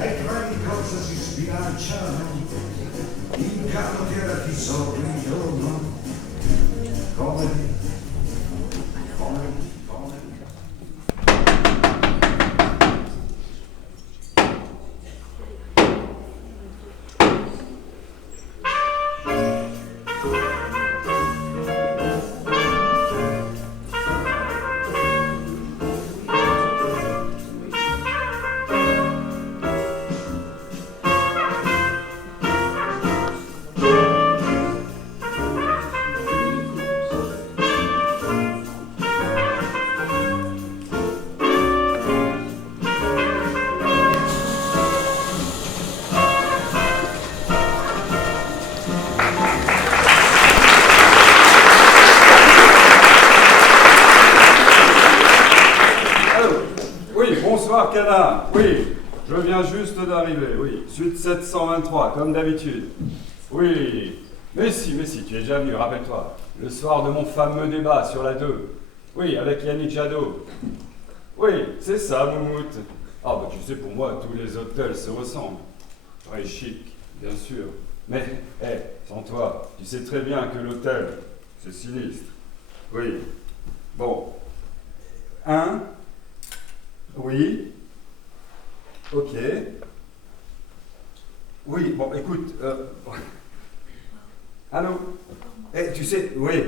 dai tre cosa si sbilanciano, in canottiera ti sorridono, come. Canard, oui, je viens juste d'arriver, oui, suite 723, comme d'habitude. Oui, mais si, tu es déjà venu, rappelle-toi, le soir de mon fameux débat sur la 2. Oui, avec Yannick Jadot. Oui, c'est ça, Moumoute. Ah, bah tu sais, pour moi, tous les hôtels se ressemblent. Très chic, bien sûr. Mais, sans toi, tu sais très bien que l'hôtel, c'est sinistre. Oui. Bon. Oui. Ok. Oui, bon, écoute, Allô. Tu sais, oui,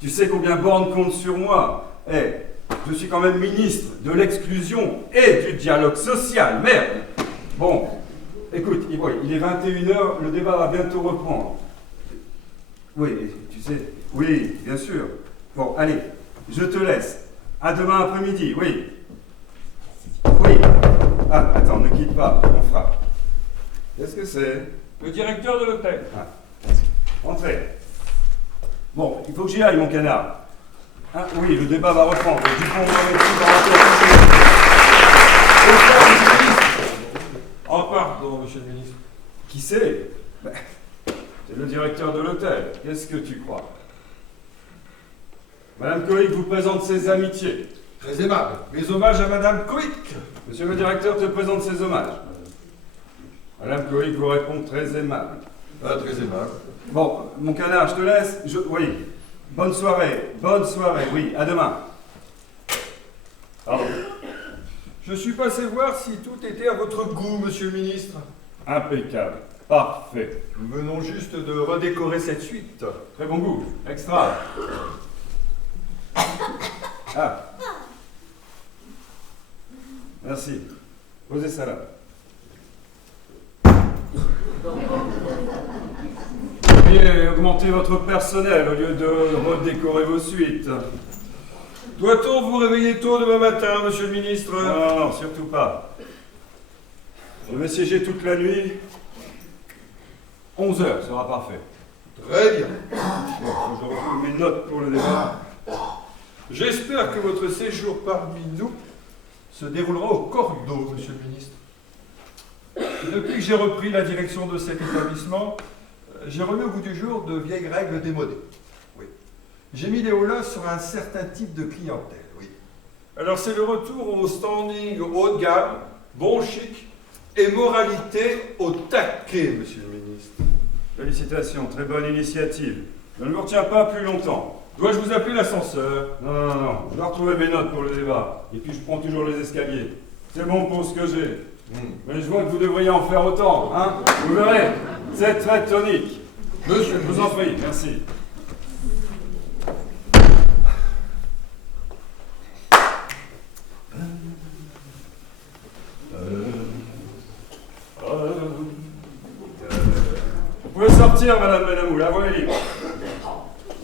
tu sais combien Borne compte sur moi. Je suis quand même ministre de l'exclusion et du dialogue social, merde. Bon, écoute, il est 21h, le débat va bientôt reprendre. Oui, tu sais, oui, bien sûr. Bon, allez, je te laisse. À demain après-midi, oui. Oui. Ah, attends, ne quitte pas, on frappe. Qu'est-ce que c'est? Le directeur de l'hôtel. Ah, entrez. Bon, il faut que j'y aille, mon canard. Ah, oui, le débat va reprendre. Oh, pardon, monsieur le ministre. Qui c'est? C'est le directeur de l'hôtel. Qu'est-ce que tu crois? Madame Coïc vous présente ses amitiés. Très aimable. Mes hommages à Madame Coïc. Monsieur le directeur te présente ses hommages. Madame Coïc vous répond très aimable. Ah, très aimable. Bon, mon canard, je te laisse. Oui. Bonne soirée, oui, à demain. Pardon. Je suis passé voir si tout était à votre goût, monsieur le ministre. Impeccable, parfait. Nous venons juste de redécorer cette suite. Très bon goût, extra. Ah. Merci. Posez ça là. Et augmentez votre personnel au lieu de redécorer vos suites. Doit-on vous réveiller tôt demain matin, monsieur le ministre? Non, surtout pas. Je vais siéger toute la nuit. 11h sera parfait. Très bien. Bon, je retrouve mes notes pour le débat. J'espère que votre séjour parmi nous se déroulera au cordeau, monsieur le ministre. Depuis que j'ai repris la direction de cet établissement, j'ai remis au goût du jour de vieilles règles démodées. Oui. J'ai mis les holà sur un certain type de clientèle, oui. Alors c'est le retour au standing haut de gamme, bon chic et moralité au taquet, monsieur le ministre. Félicitations, très bonne initiative. Je ne vous retiens pas plus longtemps. Dois-je vous appeler l'ascenseur? Non. Je dois retrouver mes notes pour le débat. Et puis je prends toujours les escaliers. C'est bon pour ce que j'ai. Mais je vois que vous devriez en faire autant, hein? Vous verrez, c'est très tonique. Monsieur, je vous en prie, merci. Vous pouvez sortir, Madame Benamou, la voie est libre.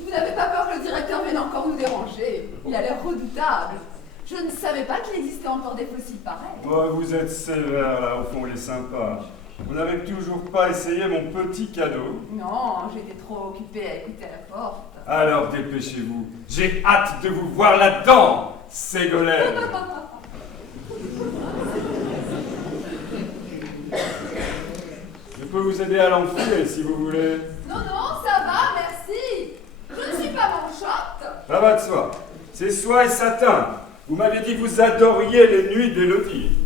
Vous n'avez pas peur que le directeur vienne encore nous déranger? Il a l'air redoutable. Je ne savais pas qu'il existait encore des fossiles pareils. Oh, vous êtes sévère, là, au fond, il est sympa. Vous n'avez toujours pas essayé mon petit cadeau? Non, j'étais trop occupée à écouter à la porte. Alors dépêchez-vous. J'ai hâte de vous voir là-dedans, Ségolène. Je peux vous aider à l'enfiler, si vous voulez. Non, ça va, merci. Je ne suis pas manchotte. Ça va de soi. C'est soie et satin. Vous m'avez dit que vous adoriez les nuits d'Élodie.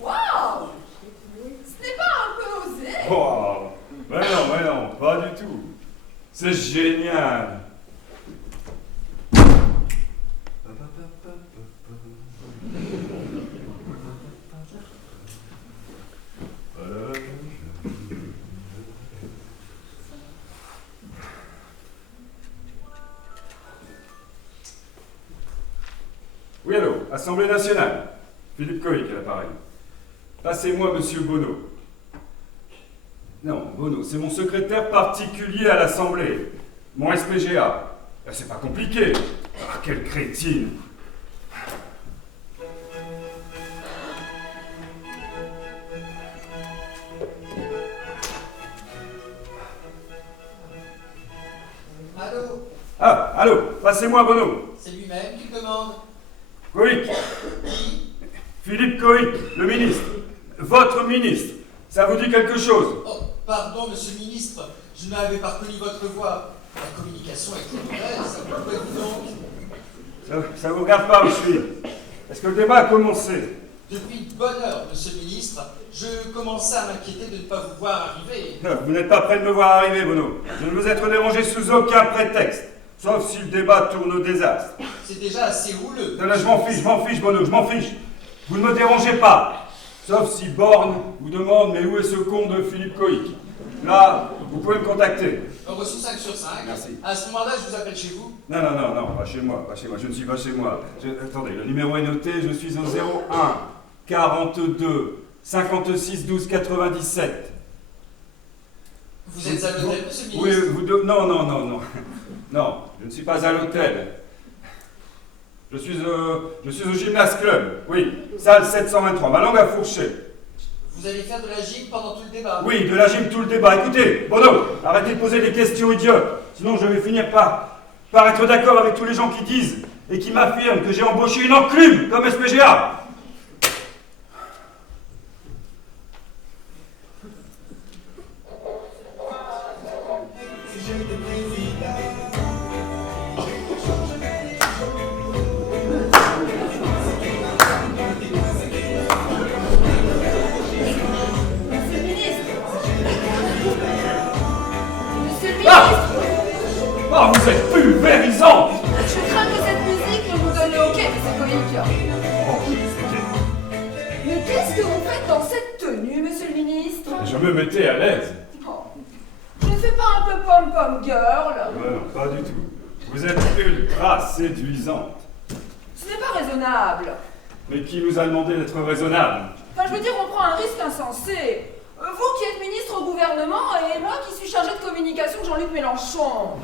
Waouh! C'est génial. Oui, allô, Assemblée nationale. Philippe Cohic à l'appareil. Passez-moi Monsieur Bonneau. Non, Bonneau, c'est mon secrétaire particulier à l'Assemblée. Mon SPGA. C'est pas compliqué. Ah, quelle crétine. Allô, Ah, allô, passez-moi Bonneau. c'est lui-même qui demande. Cohic. Philippe Cohic, le ministre. Votre ministre. Ça vous dit quelque chose? Oh, pardon, monsieur le ministre, je n'avais pas reconnu votre voix. La communication est très ça vous plaît donc. Ça vous regarde pas où je suis. Est-ce que le débat a commencé? Depuis une bonne heure, monsieur le ministre, je commençais à m'inquiéter de ne pas vous voir arriver. Vous n'êtes pas prêt de me voir arriver, Bonneau. Je ne veux être dérangé sous aucun prétexte. Sauf si le débat tourne au désastre. C'est déjà assez houleux. Non, là, je m'en fiche, Bonneau, je m'en fiche. Vous ne me dérangez pas. Sauf si Borne vous demande, mais où est ce con de Philippe Cohic? Là, vous pouvez me contacter. Reçu 5 sur 5. Merci. À ce moment-là, je vous appelle chez vous. Non, pas chez moi, je ne suis pas chez moi. Attendez, le numéro est noté, je suis au 01 42 56 12 97. Vous êtes à l'hôtel, monsieur le ministre? Oui, non. Non, je ne suis pas à l'hôtel. Je suis au gymnase club, oui, salle 723, ma langue a fourché. Vous allez faire de la gym pendant tout le débat? Oui, de la gym tout le débat. Écoutez, Bono, arrêtez de poser des questions idiotes, sinon je vais finir par être d'accord avec tous les gens qui disent et qui m'affirment que j'ai embauché une enclume comme SPGA. Oh, vous êtes pulvérisante! Je crains que cette musique ne vous donne le hoquet, monsieur Cohic. Oh, Mais qu'est-ce que vous faites dans cette tenue, monsieur le ministre? je me mettais à l'aise. Oh, je ne fais pas un peu pom-pom girl? Non, pas du tout. Vous êtes ultra séduisante. Ce n'est pas raisonnable. Mais qui nous a demandé d'être raisonnable? Enfin, je veux dire, on prend un risque insensé. Vous qui êtes ministre au gouvernement et moi qui suis chargée de communication de Jean-Luc Mélenchon.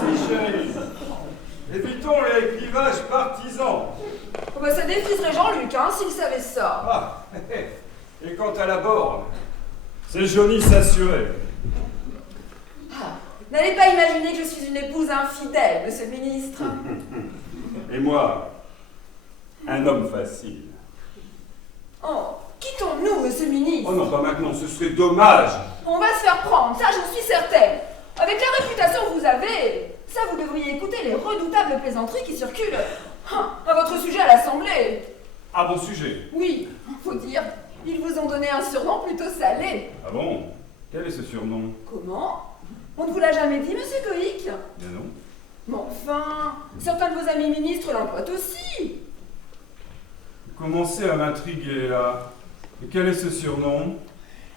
Si, chérie. Évitons les clivages partisans. Oh, bah, ça défriserait Jean-Luc, hein, s'il savait ça. Ah, et quant à la borne, c'est Johnny s'assurer. Ah, n'allez pas imaginer que je suis une épouse infidèle, monsieur le ministre. Et moi, un homme facile. Oh, quittons-nous, monsieur le ministre. Oh non, pas maintenant, ce serait dommage. On va se faire prendre, ça j'en suis certaine. Avec la réputation que vous avez, ça vous devriez écouter les redoutables plaisanteries qui circulent à votre sujet à l'Assemblée. À mon sujet. Oui, faut dire, ils vous ont donné un surnom plutôt salé. Ah bon? Quel est ce surnom? Comment? On ne vous l'a jamais dit, monsieur Cohic? Bien non. Mais enfin, certains de vos amis ministres l'emploient aussi. Vous commencez à m'intriguer là. Et quel est ce surnom?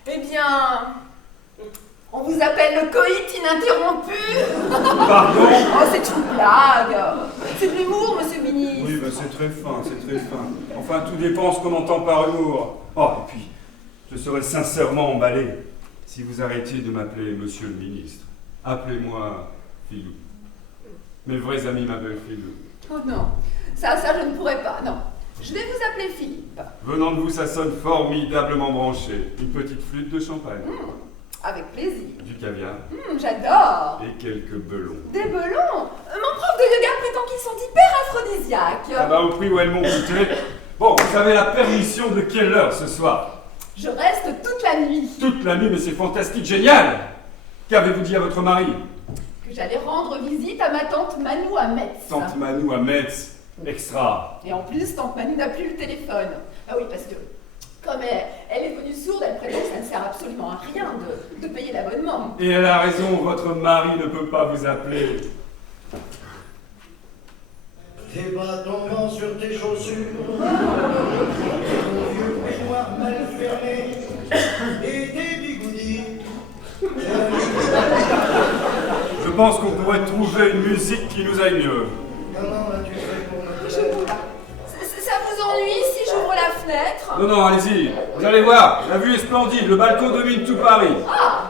Eh bien, on vous appelle le Cohic ininterrompu. Pardon? Oh, c'est une blague. C'est de l'humour, monsieur le ministre. Oui, c'est très fin, c'est très fin. Enfin, tout dépend ce qu'on entend par humour. Oh, et puis, je serais sincèrement emballé si vous arrêtiez de m'appeler monsieur le ministre. Appelez-moi Philou. Mes vrais amis m'appellent Philou. Oh non, ça je ne pourrais pas, non. Je vais vous appeler Philippe. Venant de vous, ça sonne formidablement branché. Une petite flûte de champagne. Avec plaisir. Du caviar. J'adore. Et quelques belons. Des belons. Mon prof de yoga prétend qu'ils sont hyper aphrodisiaques. Ah bah au prix où elles m'ont coûté. Bon, vous avez la permission de quelle heure ce soir? Je reste toute la nuit. Toute la nuit, mais c'est fantastique, génial! Qu'avez-vous dit à votre mari? Que j'allais rendre visite à ma tante Manou à Metz. Tante Manou à Metz. Extra. Et en plus, tante Manou n'a plus le téléphone. Ah oui, parce que comme elle est venue sourde, elle prétend que ça ne sert absolument à rien de payer l'abonnement. Et elle a raison, votre mari ne peut pas vous appeler. Tes bras tombant sur tes chaussures, ton vieux peignoir mal fermé et tes bigoudis. Je pense qu'on pourrait trouver une musique qui nous aille mieux. Comment as-tu fait pour me Je vous... Ça vous ennuie si j'ouvre la fenêtre? Non, non, allez-y. Vous allez voir, la vue est splendide, le balcon domine tout Paris. Ah!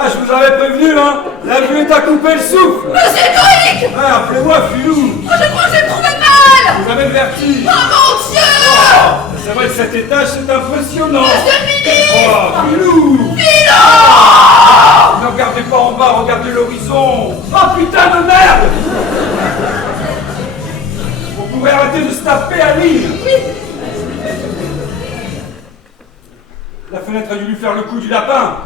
Ah, je vous avais prévenu, hein. La vue est à couper le souffle. Monsieur Coïc! Ah, appelez-moi Filou. Oh, je crois que j'ai trouvé mal! Vous avez le vertige. Oh mon Dieu! C'est vrai que cet étage, c'est impressionnant. Monsieur le ministre! Oh, Filou. Philo! Ne regardez pas en bas, regardez l'horizon. Oh, putain de merde. Vous pourrez arrêter de se taper à l'île. La fenêtre a dû lui faire le coup du lapin.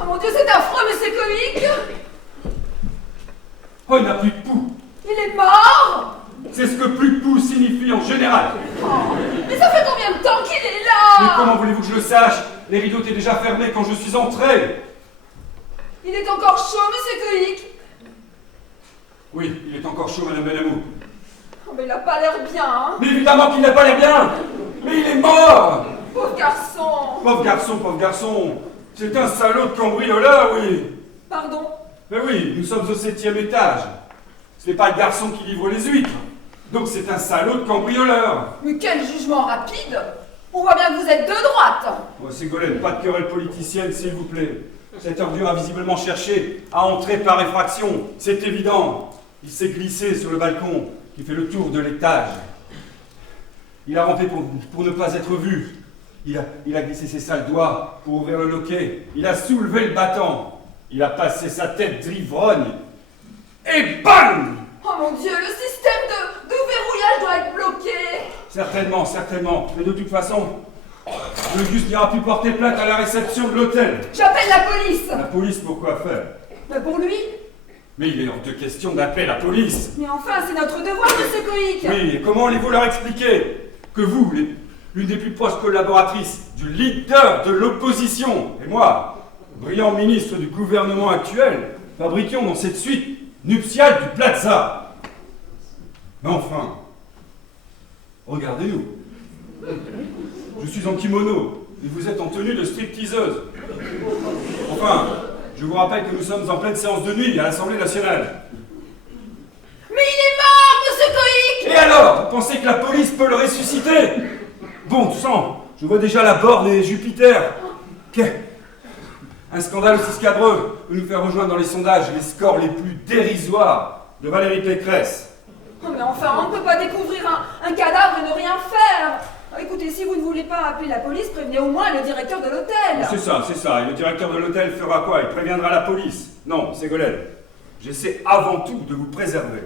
Oh mon Dieu, c'est affreux, monsieur Coïc! Oh, il n'a plus de poux. Il est mort! C'est ce que plus de poux signifie en général. Oh, mais ça fait combien de temps qu'il est Mais là? comment voulez-vous que je le sache? Les rideaux étaient déjà fermés quand je suis entré. Il est encore chaud, monsieur Coïc? Oui, il est encore chaud, Madame Benamou. Oh, mais il a pas l'air bien, hein? Mais évidemment qu'il n'a pas l'air bien. Mais il est mort. Pauvre garçon! Pauvre garçon, pauvre garçon. C'est un salaud de cambrioleur, oui. Pardon? Mais oui, nous sommes au 7e étage. Ce n'est pas le garçon qui livre les huîtres. Donc c'est un salaud de cambrioleur. Mais quel jugement rapide! On voit bien que vous êtes de droite! Oh, Ségolène, pas de querelle politicienne, s'il vous plaît. Cette ordure a visiblement cherché à entrer par effraction. C'est évident. Il s'est glissé sur le balcon qui fait le tour de l'étage. Il a rampé pour ne pas être vu. Il a glissé ses sales doigts pour ouvrir le loquet. Il a soulevé le battant. Il a passé sa tête d'ivrogne. Et bang! Oh mon Dieu, le système de verrouillage doit être bloqué! Certainement, certainement. Mais de toute façon, le Gus n'ira plus porter plainte à la réception de l'hôtel. J'appelle la police! La police, pourquoi faire? Mais pour lui? Mais il est hors de question d'appeler la police. Mais enfin, c'est notre devoir, monsieur Coïc! Oui, et comment allez-vous leur expliquer que vous, l'une des plus proches collaboratrices du leader de l'opposition, et moi, brillant ministre du gouvernement actuel, fabriquions dans cette suite nuptiale du Plaza? Mais enfin, regardez-nous. Je suis en kimono, et vous êtes en tenue de stripteaseuse. Enfin, je vous rappelle que nous sommes en pleine séance de nuit à l'Assemblée nationale. Mais il est mort, monsieur Coïc! Et alors, vous pensez que la police peut le ressusciter? Bon sang, je vois déjà la Borne et Jupiter. Un scandale aussi scabreux peut nous faire rejoindre dans les sondages les scores les plus dérisoires de Valérie Pécresse. Oh, mais enfin, on ne peut pas découvrir un cadavre et ne rien faire! Écoutez, si vous ne voulez pas appeler la police, prévenez au moins le directeur de l'hôtel! C'est ça. Et le directeur de l'hôtel fera quoi? Il préviendra la police. Non, Ségolène, j'essaie avant tout de vous préserver.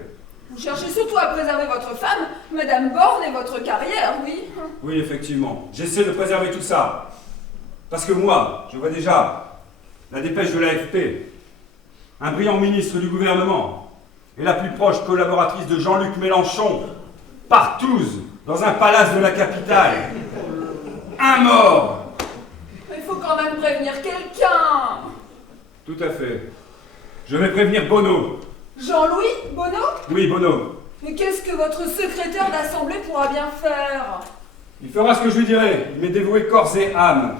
Vous cherchez surtout à préserver votre femme, Madame Borne et votre carrière, oui? Oui, effectivement. J'essaie de préserver tout ça. Parce que moi, je vois déjà la dépêche de l'AFP, un brillant ministre du gouvernement et la plus proche collaboratrice de Jean-Luc Mélenchon, partouze dans un palace de la capitale. Un mort! Il faut quand même prévenir quelqu'un! Tout à fait. Je vais prévenir Bono. Jean-Louis Bono? Oui, Bono. Mais qu'est-ce que votre secrétaire d'assemblée pourra bien faire? Il fera ce que je lui dirai. Il m'est dévoué corps et âme.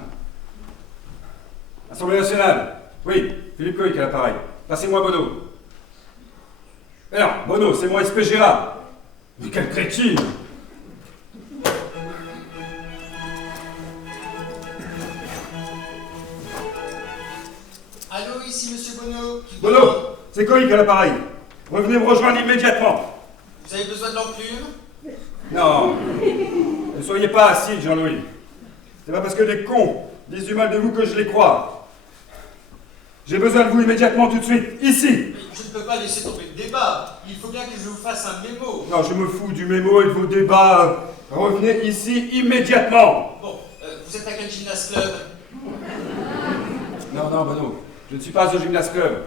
Assemblée nationale. Oui, Philippe Coïc à l'appareil. Passez-moi Bono. Alors, Bono, c'est moi SPGA. Mais quelle crétine! Allô, ici Monsieur Bono. Bono, c'est Coïc à l'appareil. Revenez me rejoindre immédiatement. Vous avez besoin de l'enclume? Non, ne soyez pas acide, Jean-Louis. C'est pas parce que des cons disent du mal de vous que je les crois. J'ai besoin de vous immédiatement tout de suite, ici. Mais je ne peux pas laisser tomber le débat. Il faut bien que je vous fasse un mémo. Non, je me fous du mémo et de vos débats. Revenez ici immédiatement. Bon, vous êtes à quel gymnase club? Non, Bono. Je ne suis pas au Gymnase Club.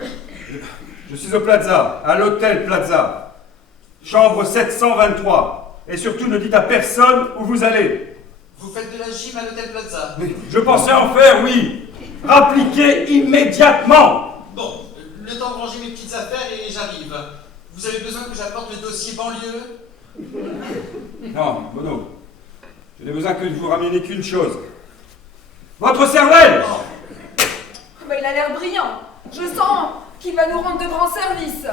Je suis au Plaza, à l'hôtel Plaza. Chambre 723. Et surtout, ne dites à personne où vous allez. Vous faites de la gym à l'hôtel Plaza. Mais je pensais en faire, oui. Rappliquez immédiatement. Bon, le temps de ranger mes petites affaires et j'arrive. Vous avez besoin que j'apporte le dossier banlieue? Non, Bono. Je n'ai besoin que de vous ramener qu'une chose. Votre cervelle! Oh, Mais il a l'air brillant. Je sens qu'il va nous rendre de grands services.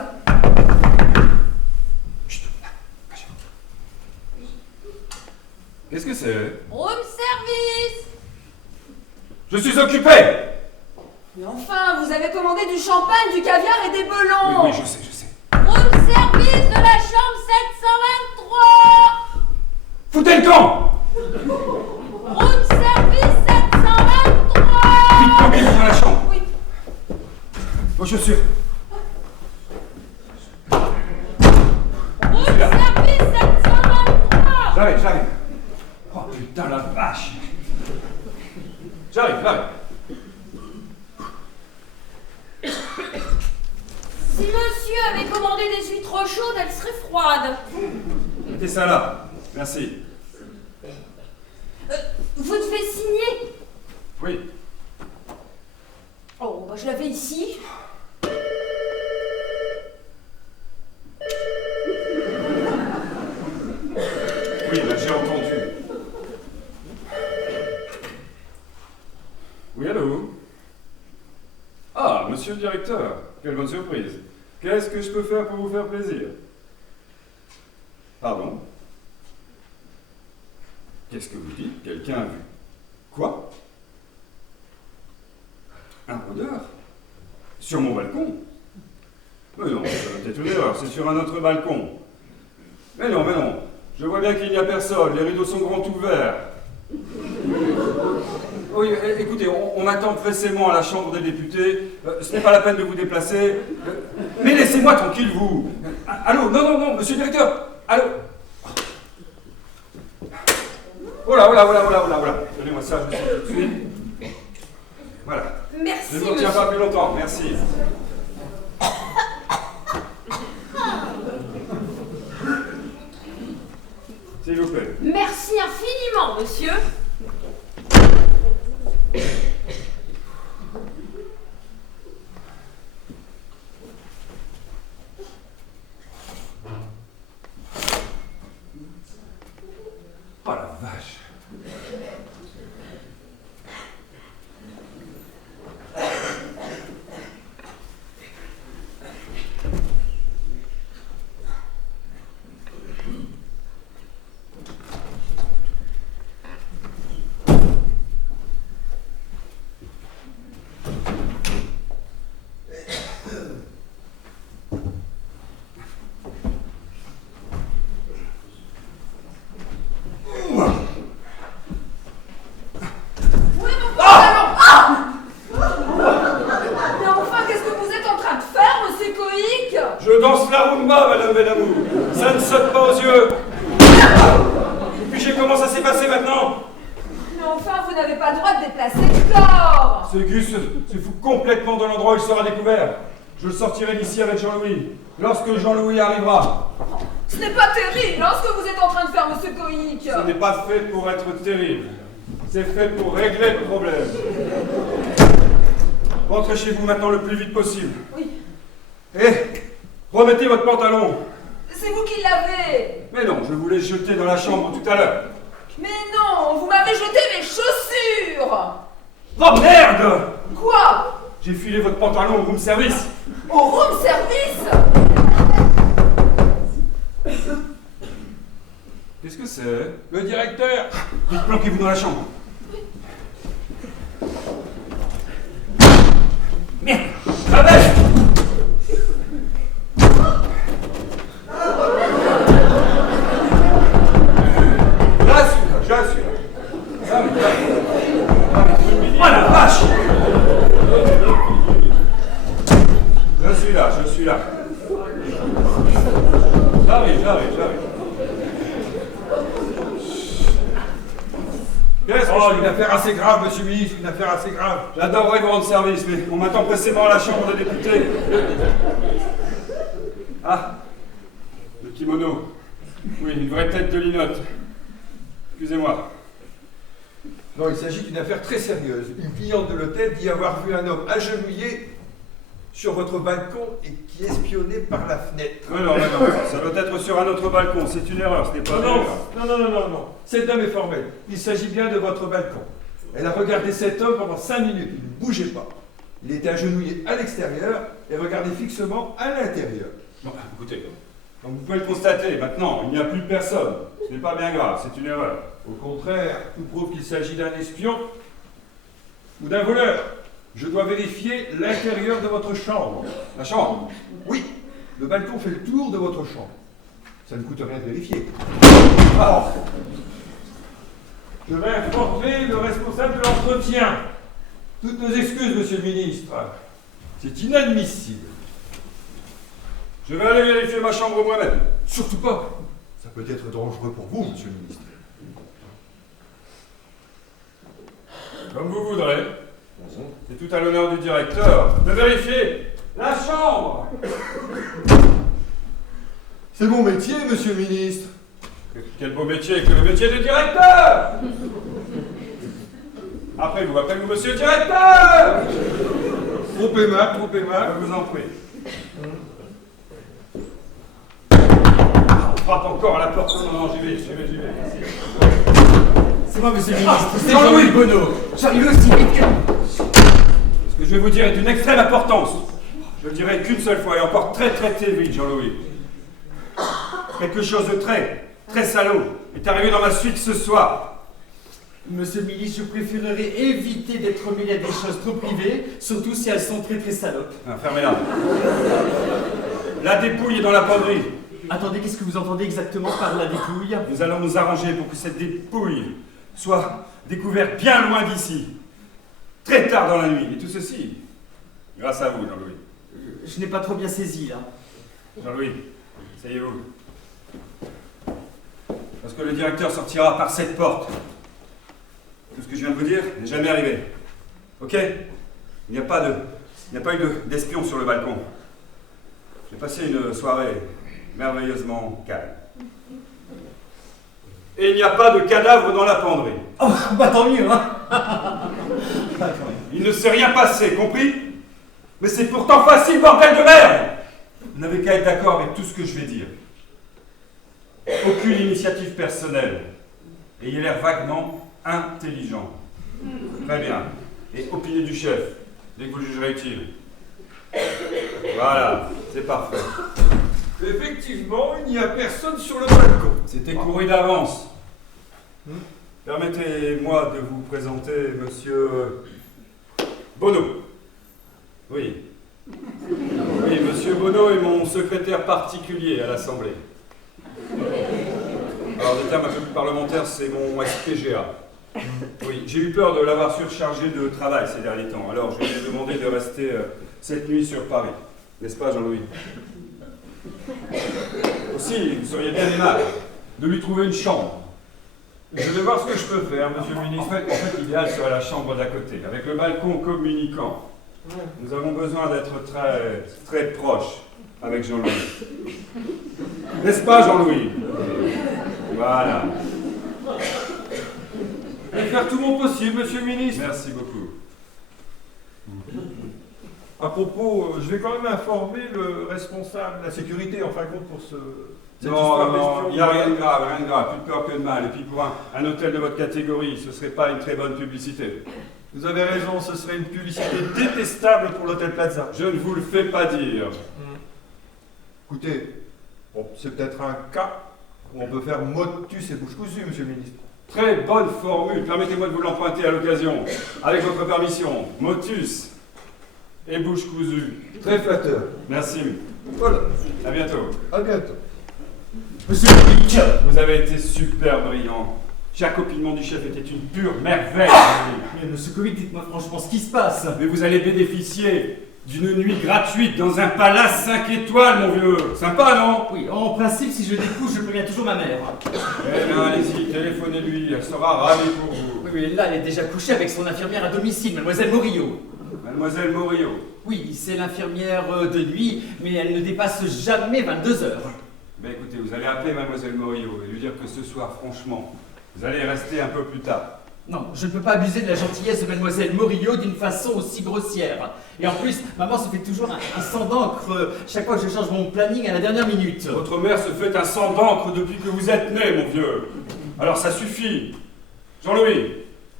Qu'est-ce que c'est? Room service. Je suis occupé! Mais enfin, vous avez commandé du champagne, du caviar et des belons. Oui, je sais. Room service de la chambre 723. Foutez le camp! Room service 723. Vite, plongez-vous dans la chambre. Oui. Vos chaussures. Room service 723. J'arrive. Oh putain la vache! J'arrive. Si monsieur avait commandé des huîtres chaudes, elles seraient froides. Mettez ça là. Merci. Vous devez signer. Oui. Oh, bah je l'avais ici. Oui, là, j'ai entendu. Oui, allô? Ah, monsieur le directeur, quelle bonne surprise. Qu'est-ce que je peux faire pour vous faire plaisir? Pardon? Qu'est-ce que vous dites? Quelqu'un a vu? Quoi? Un rôdeur? Sur mon balcon? Mais non, ça doit être une erreur, c'est sur un autre balcon. Mais non, je vois bien qu'il n'y a personne, les rideaux sont grands ouverts. Oui, écoutez, on m'attend pressément à la Chambre des députés. Ce n'est pas la peine de vous déplacer. Mais laissez-moi tranquille, vous. Allô, non, monsieur le directeur. Allô. Oh là. Donnez-moi ça, je suis tout de suite. Voilà. Merci, Je ne vous retiens pas plus longtemps, merci. S'il vous plaît. Merci infiniment, monsieur. Oh la vache. Où est mon pantalon? Ah! Mais enfin, qu'est-ce que vous êtes en train de faire, monsieur Coïc? Je danse la rumba, madame Benamou. Ça ne saute pas aux yeux. Et puis comment ça s'est passé maintenant? Mais enfin, vous n'avez pas le droit de déplacer le corps. Ce Gus se fout complètement de l'endroit où il sera découvert. Je le sortirai d'ici avec Jean-Louis. Lorsque Jean-Louis arrivera. Ce n'est pas terrible, hein, ce que vous êtes en train de faire, monsieur Coïc. Ce n'est pas fait pour être terrible. C'est fait pour régler le problème. Rentrez chez vous maintenant le plus vite possible. Oui. Et remettez votre pantalon. C'est vous qui l'avez. Mais non, je vous l'ai jeté dans la chambre tout à l'heure. Mais non, vous m'avez jeté mes chaussures. Oh merde! Quoi? J'ai filé votre pantalon au room service. Au room service? Qu'est-ce que c'est? Le directeur. Vite, planquez-vous dans la chambre. Merde! La baisse! J'assume. Oh la vache! Je suis là. J'arrive. Qu'est-ce que Oh, une affaire assez grave, monsieur le ministre, une affaire assez grave. J'adorerais vous rendre service, mais on m'attend pressément à la Chambre des députés. Ah, le kimono. Oui, une vraie tête de linotte. Excusez-moi. Non, il s'agit d'une affaire très sérieuse. Une cliente de l'hôtel dit avoir vu un homme agenouillé sur votre balcon et qui espionnait par la fenêtre. Non, non, non, non. Ça doit être sur un autre balcon. C'est une erreur, ce n'est pas une erreur. Non. Cet homme est formel. Il s'agit bien de votre balcon. Elle a regardé cet homme pendant 5 minutes. Il ne bougeait pas. Il était agenouillé à l'extérieur et regardait fixement à l'intérieur. Bon, écoutez, donc vous pouvez le constater, maintenant, il n'y a plus personne. Ce n'est pas bien grave, c'est une erreur. Au contraire, tout prouve qu'il s'agit d'un espion ou d'un voleur. Je dois vérifier l'intérieur de votre chambre. La chambre? Oui, le balcon fait le tour de votre chambre. Ça ne coûte rien de vérifier. Ah. Je vais informer le responsable de l'entretien. Toutes nos excuses, monsieur le ministre. C'est inadmissible. Je vais aller vérifier ma chambre moi-même. Surtout pas. Ça peut être dangereux pour vous, monsieur le ministre. Comme vous voudrez. C'est tout à l'honneur du directeur de vérifier la chambre. C'est mon métier, monsieur le ministre. Quel beau métier que le métier de directeur. Après vous, monsieur le directeur. Trop aimable, trop aimable. Je vous en prie. On frappe encore à la porte. Non, j'y vais. C'est moi, monsieur le ministre. C'est Jean-Louis Bonneau. J'arrive aussi vite que... Ce que je vais vous dire est d'une extrême importance. Je le dirai qu'une seule fois et encore très vite, Jean-Louis. Quelque chose de très salaud est arrivé dans ma suite ce soir. Monsieur le ministre, je préférerais éviter d'être mêlé à des choses trop privées, surtout si elles sont très salopes. Fermez-la. La dépouille est dans la penderie. Attendez, qu'est-ce que vous entendez exactement par la dépouille? Nous allons nous arranger pour que cette dépouille soit découverte bien loin d'ici. Très tard dans la nuit. Et tout ceci, grâce à vous, Jean-Louis. Je n'ai pas trop bien saisi, là. Jean-Louis, asseyez-vous. Parce que le directeur sortira par cette porte. Tout ce que je viens de vous dire n'est jamais arrivé. Ok? Il n'y a pas eu d'espion sur le balcon. J'ai passé une soirée merveilleusement calme. Et il n'y a pas de cadavre dans la penderie. Oh, bah tant mieux, hein. Il ne s'est rien passé, compris? Mais c'est pourtant facile, bordel de merde! Vous n'avez qu'à être d'accord avec tout ce que je vais dire. Aucune initiative personnelle. Ayez l'air vaguement intelligent. Très bien. Et opinion du chef, dès que vous le jugerez utile. Voilà, c'est parfait. Effectivement, il n'y a personne sur le balcon. C'était couru d'avance. Permettez-moi de vous présenter monsieur Bonneau. Oui. Oui, monsieur Bonneau est mon secrétaire particulier à l'Assemblée. Alors, des termes un peu plus parlementaires, c'est mon SPGA. Oui, j'ai eu peur de l'avoir surchargé de travail ces derniers temps. Alors, je lui ai demandé de rester cette nuit sur Paris. N'est-ce pas, Jean-Louis? Aussi, vous seriez bien aimable de lui trouver une chambre. Je vais voir ce que je peux faire, monsieur le ministre. En fait, l'idéal serait la chambre d'à côté, avec le balcon communicant. Nous avons besoin d'être très proches avec Jean-Louis. N'est-ce pas, Jean-Louis? Voilà. Je vais faire tout mon possible, monsieur le ministre. Merci beaucoup. À propos, je vais quand même informer le responsable de la sécurité, en fin de compte, pour cette histoire Non, d'espion. il n'y a rien de grave, plus de peur que de mal. Et puis pour un hôtel de votre catégorie, ce ne serait pas une très bonne publicité. Vous avez raison, ce serait une publicité détestable pour l'hôtel Plaza. Je ne vous le fais pas dire. Écoutez, bon, c'est peut-être un cas où on peut faire motus et bouche cousue, monsieur le ministre. Très bonne formule, permettez-moi de vous l'emprunter à l'occasion. Avec votre permission, motus et bouche cousue. Très flatteur. Merci. Voilà, À bientôt. à bientôt. Monsieur le ministre. Vous avez été super brillant. Chaque opinion du chef était une pure merveille. Mais monsieur Covid, dites-moi franchement ce qui se passe. Mais vous allez bénéficier d'une nuit gratuite dans un palace 5 étoiles, mon vieux. Sympa, non? Oui, en principe, si je découvre, je préviens toujours ma mère. Eh bien, allez-y, téléphonez-lui. Elle sera ravie pour vous. Oui, Cruella, elle est déjà couchée avec son infirmière à domicile, mademoiselle Morillo. Mademoiselle Morillo. Oui, c'est l'infirmière de nuit, mais elle ne dépasse jamais 22 heures. Ben écoutez, vous allez appeler mademoiselle Morillo et lui dire que ce soir, franchement, vous allez rester un peu plus tard. Non, je ne peux pas abuser de la gentillesse de mademoiselle Morillo d'une façon aussi grossière. Et en plus, maman se fait toujours un sang d'encre chaque fois que je change mon planning à la dernière minute. Votre mère se fait un sang d'encre depuis que vous êtes né, mon vieux. Alors ça suffit. Jean-Louis,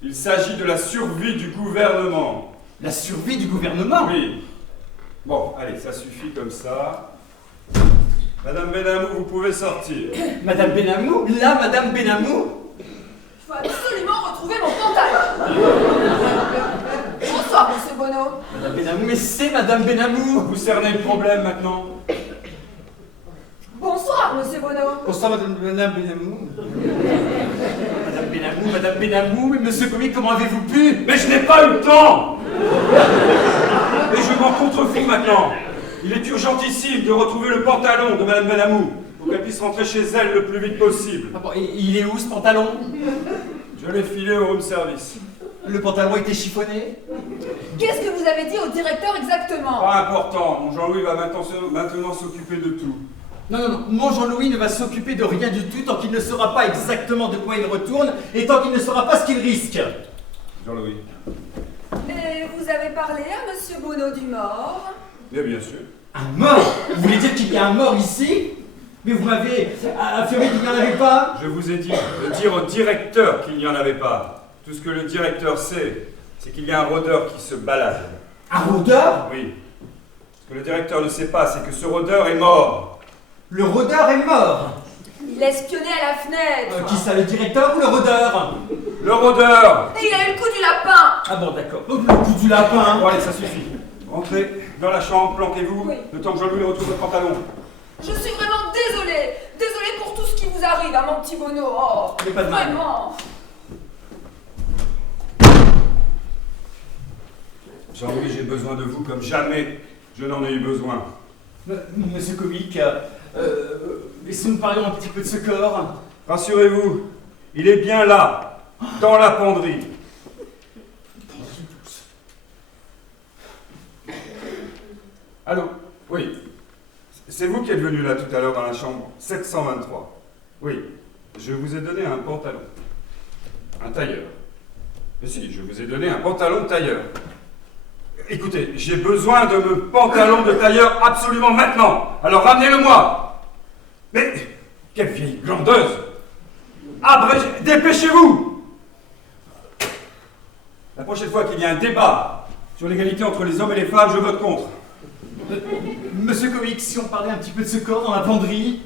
il s'agit de la survie du gouvernement. La survie du gouvernement? Oui. Bon, allez, ça suffit comme ça. Madame Benamou, vous pouvez sortir. Madame Benamou? Là, Madame Benamou? Il faut absolument retrouver mon pantalon. Bonsoir, monsieur Bonneau. Madame Benamou, mais c'est Madame Benamou. Vous cernez le problème maintenant. Bonsoir, monsieur Bonneau. Bonsoir, Madame Benamou. Madame Benamou, mais monsieur Comique, comment avez-vous pu? Mais je n'ai pas eu le temps. Et je m'en contrefous maintenant. Il est urgentissime de retrouver le pantalon de Madame Benamou pour qu'elle puisse rentrer chez elle le plus vite possible. Ah bon, et il est où ce pantalon? Je l'ai filé au room service. Le pantalon était chiffonné? Qu'est-ce que vous avez dit au directeur exactement? Pas important, mon Jean-Louis va maintenant s'occuper de tout. Non, mon Jean-Louis ne va s'occuper de rien du tout tant qu'il ne saura pas exactement de quoi il retourne et tant qu'il ne saura pas ce qu'il risque. Jean-Louis. Mais vous avez parlé à monsieur Bonneau du mort? Bien sûr. Un mort? Vous voulez dire qu'il y a un mort ici? Mais vous m'avez affirmé qu'il n'y en avait pas? Je vous ai dit de dire au directeur qu'il n'y en avait pas. Tout ce que le directeur sait, c'est qu'il y a un rôdeur qui se balade. Un rôdeur? Oui. Ce que le directeur ne sait pas, c'est que ce rôdeur est mort. Le rôdeur est mort? Il espionnait à la fenêtre. Qui ça, le directeur ou le rôdeur? Le rôdeur! Et il a eu le coup du lapin. Ah bon, d'accord. Le coup du lapin. Bon, allez, ça suffit. Rentrez dans la chambre, planquez-vous, Oui. le temps que Jean-Louis retrouve votre pantalon. Je suis vraiment désolée. Désolée pour tout ce qui vous arrive à mon petit Bonneau. Oh, Mais pas de mal. vraiment. Jean-Louis, j'ai besoin de vous comme jamais je n'en ai eu besoin. Monsieur Comique, laissez-nous parler un petit peu de ce corps. Rassurez-vous, il est bien là, dans la penderie. Allô? Oui. C'est vous qui êtes venu là tout à l'heure dans la chambre 723. Oui. Je vous ai donné un pantalon. Un tailleur. Mais si, je vous ai donné un pantalon de tailleur. Écoutez, j'ai besoin de mon pantalon de tailleur absolument maintenant. Alors ramenez-le-moi. Mais, quelle vieille glandeuse. Dépêchez-vous. La prochaine fois qu'il y a un débat sur l'égalité entre les hommes et les femmes, je vote contre. Monsieur Comique, si on parlait un petit peu de ce corps dans la penderie.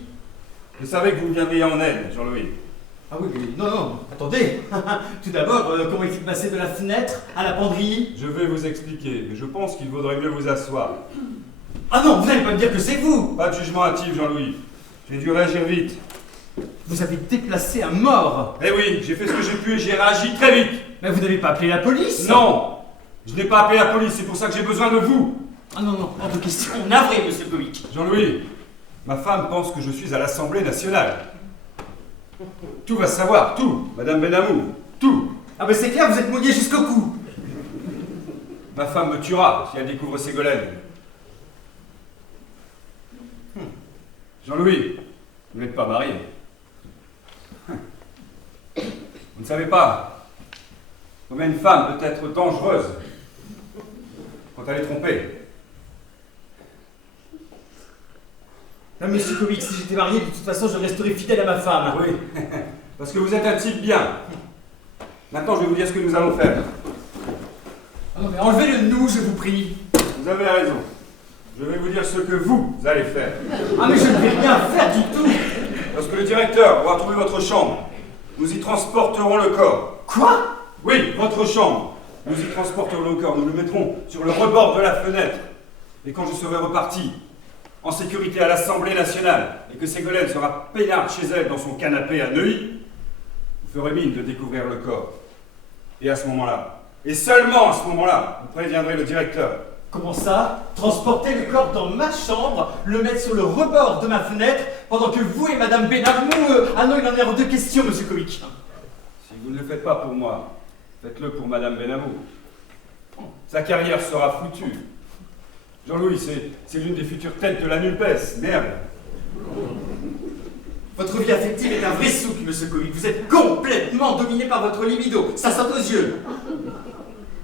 Je savais que vous me viendriez en aide, Jean-Louis. Ah oui, mais non, attendez. Tout d'abord, comment est-il passé de la fenêtre à la penderie? Je vais vous expliquer, mais je pense qu'il vaudrait mieux vous asseoir. Ah non, vous n'allez pas me dire que c'est vous. Pas de jugement hâtif, Jean-Louis. J'ai dû réagir vite. Vous avez déplacé un mort. Eh oui, j'ai fait ce que j'ai pu et j'ai réagi très vite. Mais vous n'avez pas appelé la police? Non, je n'ai pas appelé la police, c'est pour ça que j'ai besoin de vous. Ah non, hors de question. Navré, monsieur Comique. Jean-Louis, ma femme pense que je suis à l'Assemblée nationale. Tout va se savoir, tout, Madame Benamou, tout. Ah ben c'est clair, vous êtes mouillé jusqu'au cou. Ma femme me tuera si elle découvre Ségolène. Jean-Louis, vous n'êtes pas marié. Vous ne savez pas combien une femme peut être dangereuse quand elle est trompée. Non, monsieur Comique, si j'étais marié, de toute façon, je resterais fidèle à ma femme. Oui, parce que vous êtes un type bien. Maintenant, je vais vous dire ce que nous allons faire. Ah non, mais enlevez le nous, je vous prie. Vous avez raison. Je vais vous dire ce que vous allez faire. Ah mais je ne vais rien faire du tout. Lorsque le directeur aura trouvé votre chambre, nous y transporterons le corps. Quoi? Oui, votre chambre. Nous y transporterons le corps. Nous le mettrons sur le rebord de la fenêtre. Et quand je serai reparti, en sécurité à l'Assemblée nationale, et que Ségolène sera peinarde chez elle dans son canapé à Neuilly, vous ferez mine de découvrir le corps. Et à ce moment-là, et seulement à ce moment-là, vous préviendrez le directeur. Comment ça? Transporter le corps dans ma chambre, le mettre sur le rebord de ma fenêtre, pendant que vous et Madame Benamou... Ah non, il en est hors de question, monsieur Comique. Si vous ne le faites pas pour moi, Faites-le pour Madame Benamou. Sa carrière sera foutue. Jean-Louis, c'est l'une des futures têtes de la NUPES. Merde. Votre vie affective est un vrai souk, monsieur Comique. Vous êtes complètement dominé par votre libido. Ça saute aux yeux.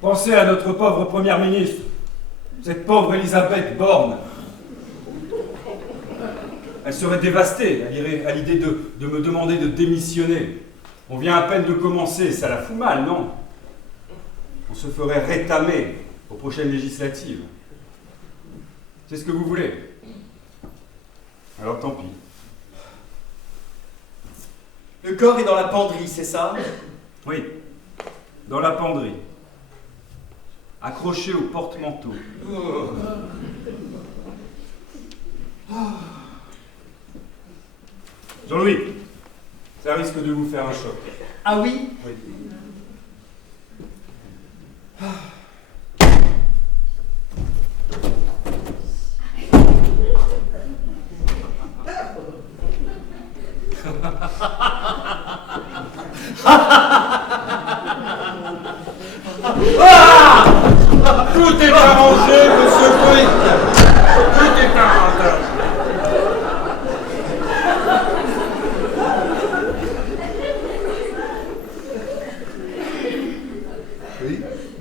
Pensez à notre pauvre première ministre. Cette pauvre Elisabeth Borne. Elle serait dévastée à l'idée de me demander de démissionner. On vient à peine de commencer, ça la fout mal, non? On se ferait rétamer aux prochaines législatives. C'est ce que vous voulez. Alors tant pis. Le corps est dans la penderie, c'est ça? Oui, dans la penderie. Accroché au porte-manteau. Jean-Louis, ça risque de vous faire un choc. Ah oui? Oui. Tout est arrangé, monsieur Comique. Tout est arrangé.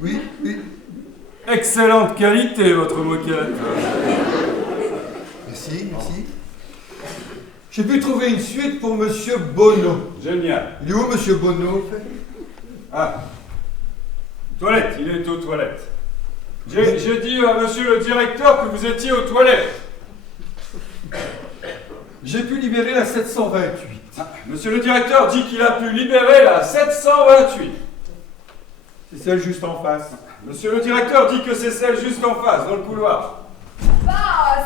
Oui. Excellente qualité, votre moquette. Merci. J'ai pu trouver une suite pour monsieur Bonneau. Génial. Il est où, monsieur Bonneau, au fait? Ah. Toilette, il est aux toilettes. J'ai dit à monsieur le directeur que vous étiez aux toilettes. J'ai pu libérer la 728. Ah, monsieur le directeur dit qu'il a pu libérer la 728. C'est celle juste en face. Monsieur le directeur dit que c'est celle juste en face, dans le couloir. Bah,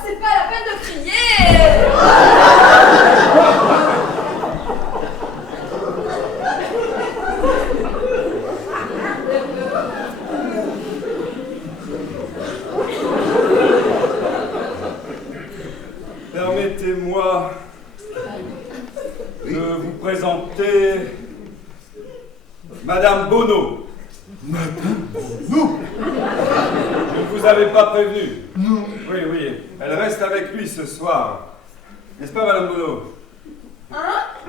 c'est pas la peine de crier. Permettez-moi de vous présenter Madame Bonneau. Madame Bonneau? Je ne vous avais pas prévenu. Non. Oui, elle reste avec lui ce soir. N'est-ce pas, Madame Bonneau?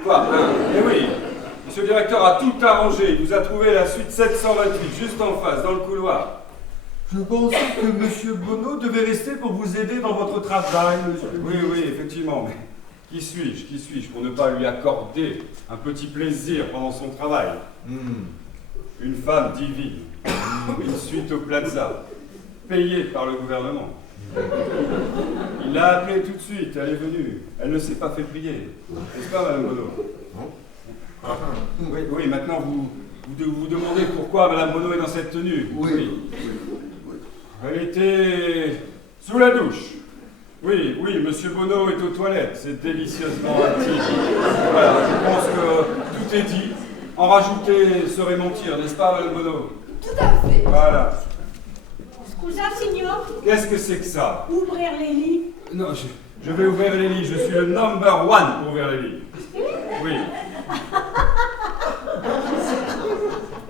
Quoi? Eh oui, monsieur le directeur a tout arrangé. Il vous a trouvé la suite 728, juste en face, dans le couloir. Je pensais que monsieur Bonneau devait rester pour vous aider dans votre travail, monsieur. Oui, effectivement, mais qui suis-je pour ne pas lui accorder un petit plaisir pendant son travail? Une femme divine, une suite au plaza, payée par le gouvernement. Il l'a appelée tout de suite, elle est venue. Elle ne s'est pas fait prier. N'est-ce pas, Madame Bonneau? Oui, maintenant vous demandez pourquoi Madame Bonneau est dans cette tenue. Oui. Elle était sous la douche. Oui, Monsieur Bonneau est aux toilettes. C'est délicieusement intime. Voilà, je pense que tout est dit. En rajouter serait mentir, n'est-ce pas, Madame Bonneau? Tout à fait. Voilà. Scusa, signor, Qu'est-ce que c'est que ça? ouvrir les lits. Non, je vais ouvrir les lits. Je suis le number one pour ouvrir les lits. Oui.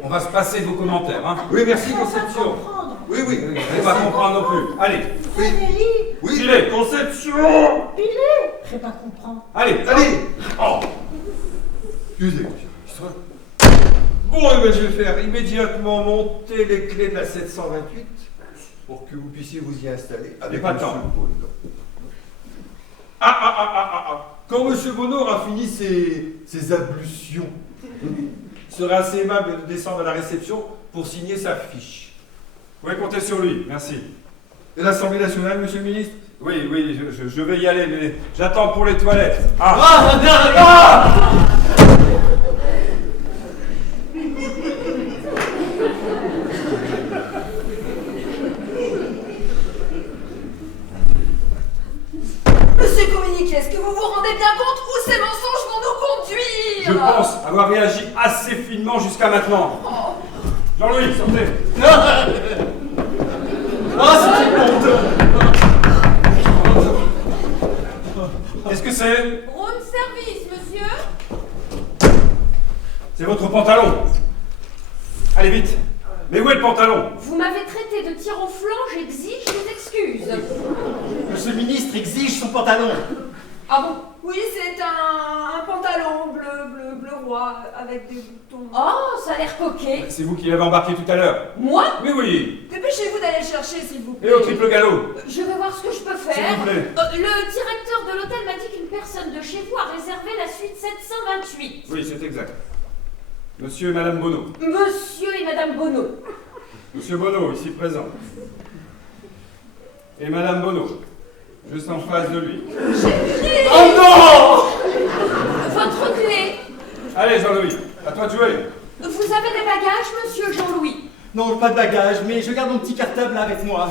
On va se passer vos commentaires, hein? Oui, merci, Faut pas Conception. comprendre. Oui. Vous n'allez pas comprendre non plus. Allez, Ouvrir les lits. filez, Conception! Pilé. Je vais pas comprendre. Allez. Oh. Excusez. Bon, je vais faire immédiatement monter les clés de la 728 pour que vous puissiez vous y installer. Avec pas de temps. Bonneau. Quand monsieur Bonneau aura fini ses ablutions, il sera assez aimable de descendre à la réception pour signer sa fiche. Vous pouvez compter sur lui, merci. Et l'Assemblée nationale, monsieur le ministre? Oui, je vais y aller, mais j'attends pour les toilettes. Monsieur Communiqué, est-ce que vous vous rendez bien compte où ces mensonges vont nous conduire? Je pense avoir réagi assez finement jusqu'à maintenant. Jean-Louis, sortez. C'était honteux. Qu'est-ce que c'est? Room service, monsieur. C'est votre pantalon. Allez vite. Mais où est le pantalon? Vous m'avez traité de tir au flanc, j'exige des excuses. Monsieur le ministre exige son pantalon. Ah bon? Oui, c'est un pantalon bleu roi avec des boutons. Oh, ça a l'air coquet. C'est vous qui l'avez embarqué tout à l'heure. Moi? Oui, oui. Dépêchez-vous d'aller le chercher, s'il vous plaît. Et au triple galop. Je vais voir ce que je peux faire. S'il vous plaît. Le directeur de l'hôtel m'a dit qu'une personne de chez vous a réservé la suite 728. Oui, c'est exact. Monsieur et Madame Bonneau. Monsieur et Madame Bonneau. Monsieur Bonneau, ici présent. Et Madame Bonneau, juste en face de lui. Oh non! Votre clé. Allez, Jean-Louis, à toi de jouer. Vous avez des bagages, monsieur Jean-Louis? Non, pas de bagage, mais je garde mon petit cartable là avec moi.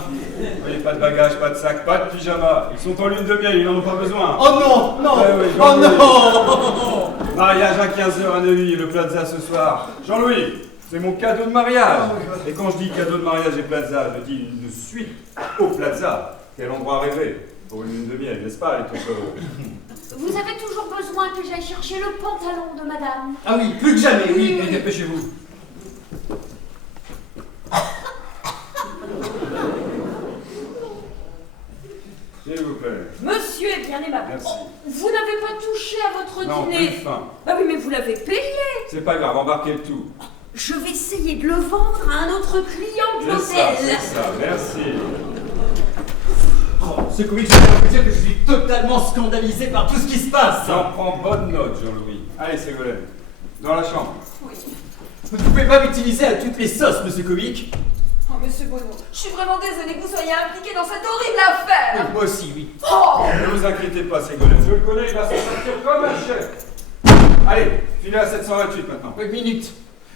Oui, pas de bagages, pas de sac, pas de pyjama. Ils sont en lune de miel, ils n'en ont pas besoin. Oh non, non. Ouais, oui, Oh Jean-Louis. non. Mariage à 15h à Neuilly, le Plaza ce soir. Jean-Louis, c'est mon cadeau de mariage. Et quand je dis cadeau de mariage et Plaza, je dis une suite au Plaza. Quel endroit rêvé pour une lune de miel, n'est-ce pas, les tocolos? Vous avez toujours besoin que j'aille chercher le pantalon de madame? Ah oui, plus que jamais, oui. Et dépêchez-vous. S'il vous plaît. Monsieur est bien aimable. Merci. Oh, vous n'avez pas touché à votre Non, dîner? plus faim. Bah oui, mais vous l'avez payé. C'est pas grave, embarquez le tout. Je vais essayer de le vendre à un autre client de C'est ça, l'hôtel. c'est ça, merci. Oh, ce comique, je vais vous dire que je suis totalement scandalisé par tout ce qui se passe. J'en prends bonne note, Jean-Louis. Allez, Ségolène, dans la chambre. Oui. Vous ne pouvez pas m'utiliser à toutes les sauces, monsieur Comique. Oh, monsieur Bonneau, je suis vraiment désolée que vous soyez impliqué dans cette horrible affaire. Moi aussi, oui. Oh! Ne vous inquiétez pas, Ségolène, je le connais, il va s'en sortir comme un chef. Allez, filez à 728 maintenant. Une minute.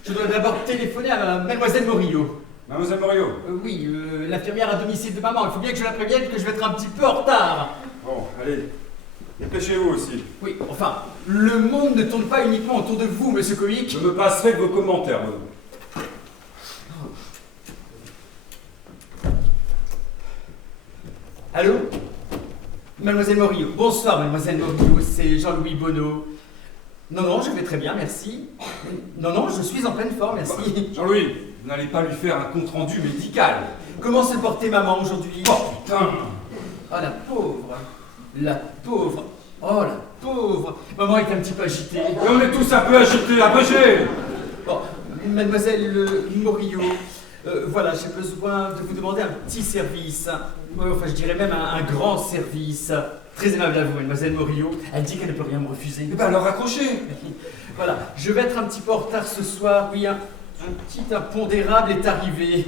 Je dois d'abord téléphoner à mademoiselle Morillo. Mademoiselle Morio. Oui, l'infirmière à domicile de maman. Il faut bien que je la prévienne que je vais être un petit peu en retard. Bon, allez, dépêchez-vous aussi. Oui, enfin, le monde ne tourne pas uniquement autour de vous, monsieur Comique. Je me passerai de vos commentaires, Bonneau. Allô? Mademoiselle Morillo. Bonsoir, mademoiselle Morillo. C'est Jean-Louis Bonneau. Non, non, je vais très bien, merci. Non, non, je suis en pleine forme, merci. Jean-Louis, vous n'allez pas lui faire un compte-rendu médical. Comment se portait maman aujourd'hui? Oh putain! Oh, la pauvre. La pauvre. Oh, la pauvre. Maman est un petit peu agitée. Et on est tous un peu agités, abrégés. Bon, mademoiselle Morillo, voilà, j'ai besoin de vous demander un petit service. Enfin, je dirais même un grand service. Très aimable à vous, mademoiselle Morillo. Elle dit qu'elle ne peut rien me refuser. Eh ben alors raccrochez. Voilà, je vais être un petit peu en retard ce soir. Oui, un petit impondérable est arrivé.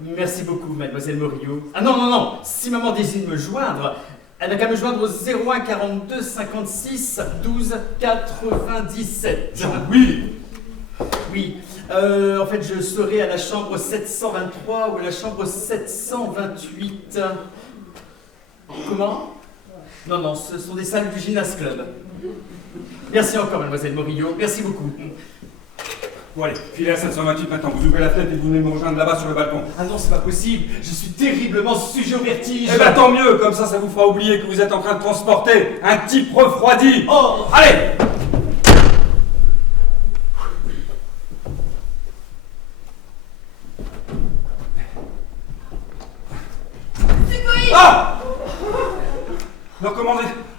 Merci beaucoup, mademoiselle Morillo. Ah non, non, non, si maman désire me joindre, elle n'a qu'à me joindre au 01 42 56 12 97. Oui. Oui, en fait, je serai à la chambre 723 ou à la chambre 728. Comment? Non, non, ce sont des salles du Gymnase Club. Merci encore, mademoiselle Morillo. Merci beaucoup. Bon allez, filez à 728 maintenant, vous ouvrez la fenêtre et vous venez me rejoindre là-bas sur le balcon. Ah non, c'est pas possible. Je suis terriblement sujet au vertige. Eh ben tant mieux, comme ça vous fera oublier que vous êtes en train de transporter un type refroidi. Oh! Allez! Ah!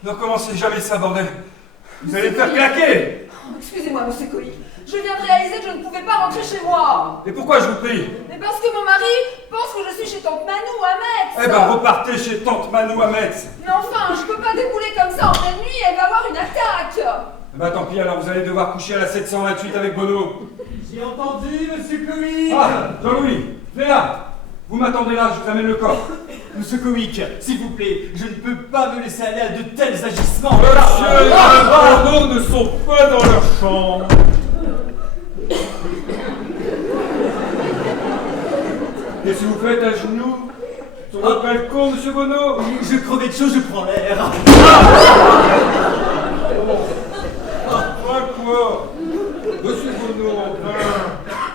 Ne recommencez jamais ça, bordel. Vous allez me faire claquer. Oh, excusez-moi, monsieur Coïc. Je viens de réaliser que je ne pouvais pas rentrer chez moi. Et pourquoi je vous prie? Mais parce que mon mari pense que je suis chez tante Manou à Metz. Eh ben repartez chez tante Manou à Metz. Mais enfin, je peux pas débouler comme ça en pleine nuit, elle va avoir une attaque. Eh ben tant pis, alors vous allez devoir coucher à la 728 avec Bonneau. J'ai entendu, monsieur Comique. Ah, Jean-Louis, venez là. Vous m'attendez là, je vous amène le corps. Monsieur Comique, s'il vous plaît, je ne peux pas me laisser aller à de tels agissements. Monsieur et Madame Bonneau ne sont pas dans leur chambre. Qu'est-ce que vous faites à genoux sur votre balcon, monsieur Bonneau? Je crevais de chaud, je prends l'air. Quoi? Monsieur Bonneau, enfin,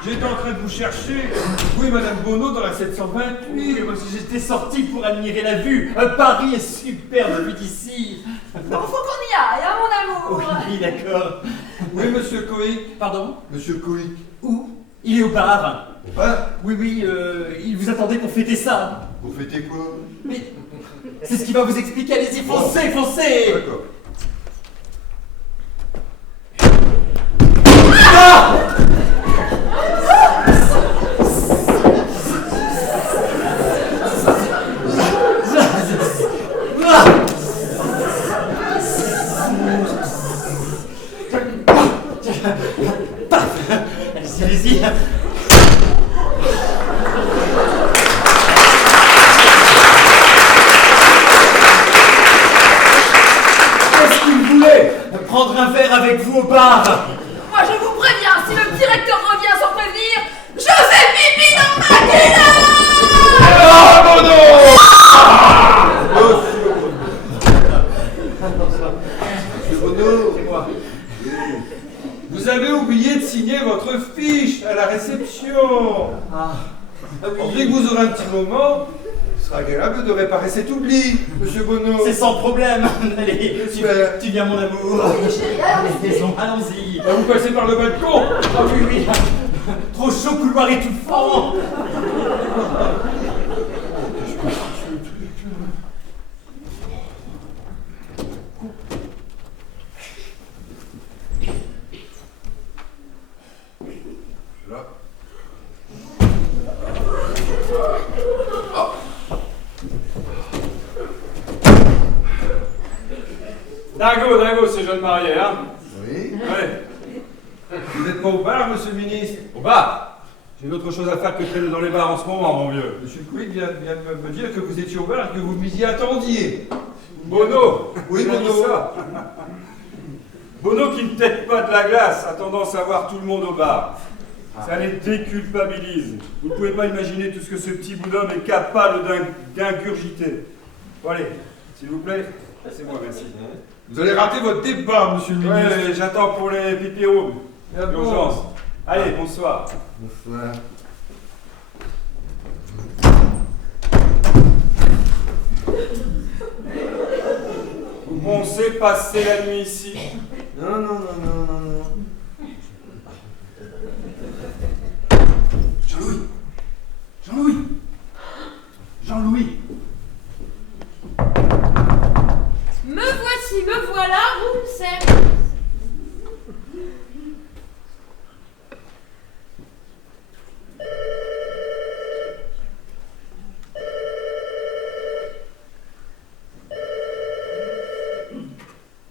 j'étais en train de vous chercher. Vous et Madame Bonneau dans la 728. Oui, parce que j'étais sorti pour admirer la vue. Paris est superbe vu d'ici. Bon, faut qu'on y aille, hein, mon amour. Oui, d'accord. Oui, monsieur Coïc. Pardon? Monsieur Coïc. Où? Il est au bar. Au bar? Oui, oui, il vous attendait pour fêter ça. Pour fêter quoi? Mais c'est ce qu'il va vous expliquer. Allez-y, foncez, foncez. D'accord. Allez-y, allez-y. Qu'est-ce qu'il voulait? Prendre un verre avec vous au bar. Moi, je vous préviens, si le directeur revient sans prévenir, je fais pipi dans ma culotte! Ah, Bono! Monsieur Bono, C'est moi. Vous avez oublié de signer votre fiche à la réception. Ah Dès que vous aurez un petit moment, ce sera agréable de réparer cet oubli, Monsieur Bono. c'est sans problème. Allez, J'espère. tu viens mon amour. Oui, chérie, allons-y. Allons-y. Vous passez par le balcon. Ah oui, oui. Trop chaud, couloir étouffant. là. Dingo, ces jeunes mariés, hein? Oui. Ouais. Vous n'êtes pas au bar, Monsieur le ministre? Au bar? J'ai d'autres choses à faire que traîner dans les bars en ce moment, mon vieux. Monsieur Quick vient de me dire que vous étiez au bar et que vous m'y attendiez. Bono! Oui, Il a dit Bono. ça. Bono qui ne tête pas de la glace a tendance à voir tout le monde au bar. Ça les déculpabilise. Vous ne pouvez pas imaginer tout ce que ce petit bout d'homme est capable d'ingurgiter. Bon allez, s'il vous plaît, passez-moi, merci. Vous allez rater votre départ, Monsieur le ministre. Ouais, j'attends pour les pipéros. Ah bon. D'urgence. Allez, bonsoir. Bonsoir. Vous pensez passer la nuit ici? Non, non, non, non, non, non. Jean-Louis! Jean-Louis! Jean-Louis! Me voici, me voilà, room service.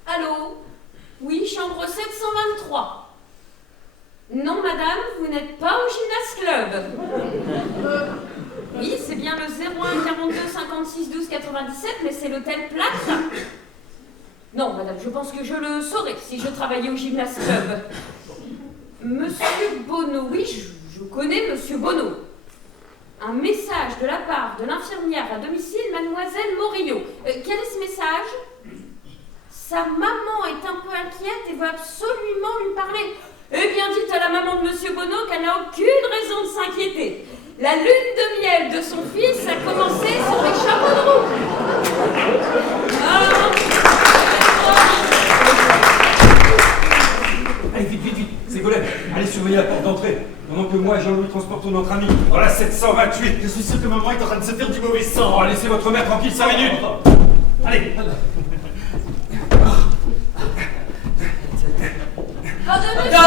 Allô? Oui, chambre 723. Non, madame, vous n'êtes pas au gymnase club. Oui, c'est bien le 01 42 56 12 97, mais c'est l'hôtel Plate. Non, madame, je pense que je le saurais si je travaillais au gymnase club. Monsieur Bono, oui, je connais Monsieur Bono. Un message de la part de l'infirmière à domicile, mademoiselle Morillo. Quel est ce message? Sa maman est un peu inquiète et veut absolument lui parler. Eh bien, dites à la maman de Monsieur Bono qu'elle n'a aucune raison de s'inquiéter. La lune de miel de son fils a commencé sur les chapeaux de roue. Allez, vite, vite, vite, Ségolène, allez surveiller la porte d'entrée. Pendant que moi et Jean-Louis transportons notre ami dans la 728. Je suis sûr que maman est en train de se faire du mauvais Oh, sang. laissez votre mère tranquille 5 minutes. Allez. Pardonnez-moi.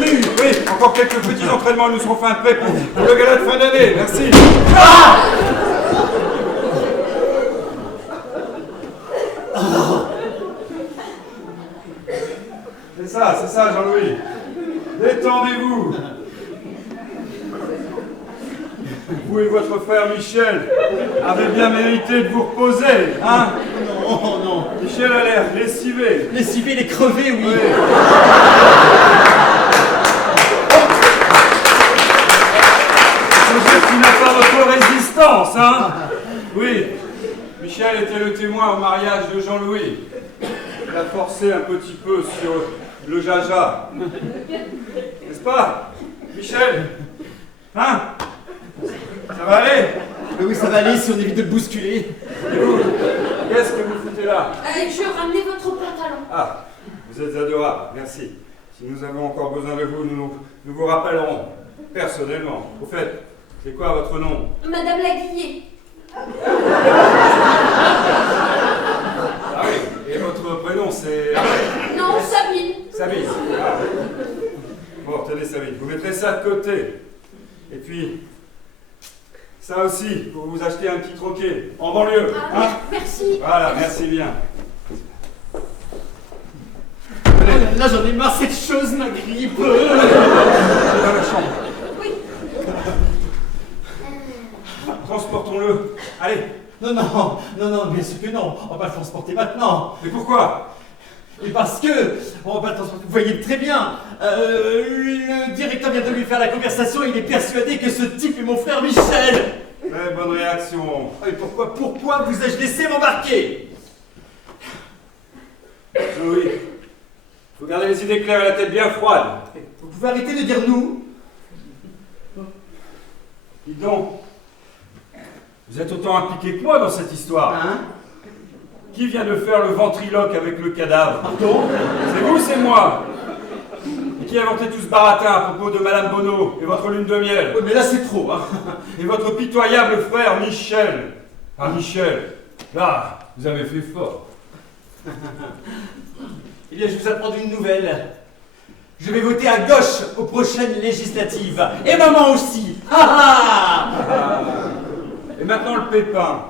Oui, encore quelques petits entraînements nous seront fin prêts pour le gala de fin d'année. Merci. C'est ça, Jean-Louis. Détendez-vous. Vous et votre frère Michel avez bien mérité de vous reposer, hein? Non, non. Michel a l'air lessivé. Les civils est crevé, oui. Faut dire qu'il n'a pas votre résistance, hein? Oui, Michel était le témoin au mariage de Jean-Louis. Il a forcé un petit peu sur le jaja. N'est-ce pas, Michel? Hein? Ça va aller? Mais oui, ça va aller si on évite de le bousculer. Et vous, qu'est-ce que vous foutez là? Je ramenais votre pantalon. Ah, vous êtes adorable, merci. Si nous avons encore besoin de vous, nous vous rappellerons, personnellement. Au fait, c'est quoi votre nom? Madame Laguillet. Ah oui, et votre prénom c'est... Non, Sabine. Sabine. Ah. Bon, tenez Sabine, vous mettrez ça de côté. Et puis, ça aussi, pour vous acheter un petit troquet, en banlieue. Ah, merci. Voilà, merci bien. Oh là, j'en ai marre, cette chose m'agrippe. Dans la chambre. Oui. Transportons-le. Allez. Non, bien sûr que non. On va pas le transporter maintenant. Mais pourquoi? Et parce que, on va pas le transporter. Vous voyez très bien, le directeur vient de lui faire la conversation et il est persuadé que ce type est mon frère Michel. Très bonne réaction. Et pourquoi vous ai-je laissé m'embarquer? Oui. Faut garder les idées claires et la tête bien froide. Vous pouvez arrêter de dire nous? Dis donc, vous êtes autant impliqué que moi dans cette histoire. Hein? Qui vient de faire le ventriloque avec le cadavre? Pardon? C'est vous, c'est moi. Et qui a inventé tout ce baratin à propos de Madame Bonneau et votre lune de miel? Oui, mais là c'est trop, hein. Et votre pitoyable frère Michel. Ah Michel, là, vous avez fait fort. Eh bien, je vous apprends une nouvelle. Je vais voter à gauche aux prochaines législatives. Et maman aussi. Ah. Et maintenant le pépin.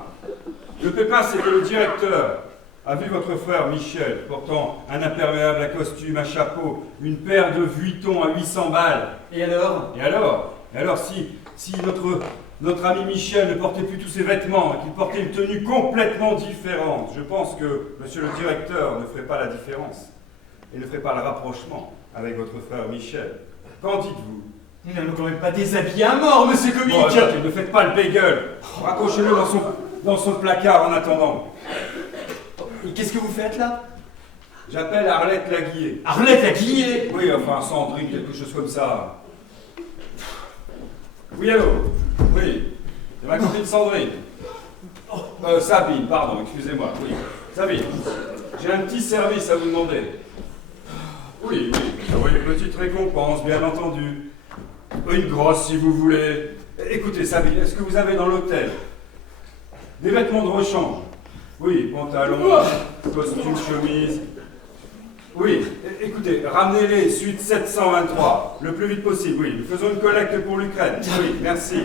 Le pépin, c'est que le directeur a vu votre frère Michel portant un imperméable à costume, un chapeau, une paire de Vuitton à 800 balles. Et alors? Et alors, si notre ami Michel ne portait plus tous ses vêtements et qu'il portait une tenue complètement différente, je pense que monsieur le directeur ne ferait pas la différence et ne ferait pas le rapprochement avec votre frère Michel. Qu'en dites-vous? Nous n'allons quand même pas déshabiller un mort, monsieur Comique. Bon, attendez, ne faites pas le bégueule. Raccrochez-le dans son placard en attendant. Et qu'est-ce que vous faites là? J'appelle Arlette Laguillet. Arlette Laguillet? Oui, enfin Sandrine, quelque chose comme ça. Oui, allô? Oui, c'est ma copine Sandrine. Sabine, pardon, excusez-moi. Oui, Sabine, j'ai un petit service à vous demander. Oui, petite récompense, bien entendu. Une grosse, si vous voulez. Écoutez, Sabine, est-ce que vous avez dans l'hôtel des vêtements de rechange? Oui, pantalon, costume, chemise. Oui, écoutez, ramenez-les, suite 723, le plus vite possible, oui. Nous faisons une collecte pour l'Ukraine. Oui, merci.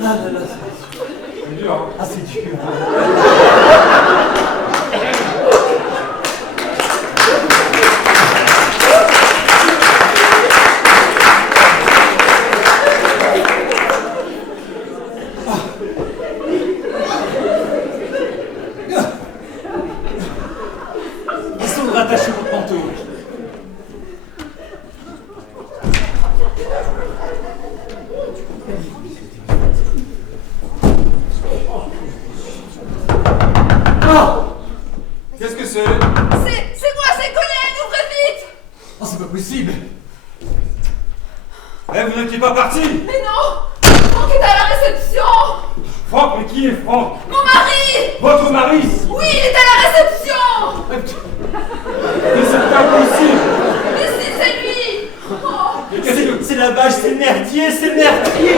C'est dur, hein? Ah, c'est dur. Laissons le rattacher votre manteau. Qu'est-ce que c'est? C'est moi, c'est Colin, ouvrez vite! Oh, c'est pas possible. Eh, vous n'étiez pas parti? Mais non! Franck est à la réception! Franck, mais qui est Franck? Mon mari! Votre mari? Oui, il est à la réception! Mais c'est impossible! Mais si, c'est lui! Oh. Mais qu'est-ce que... C'est la vache, c'est le merdier, c'est le merdier.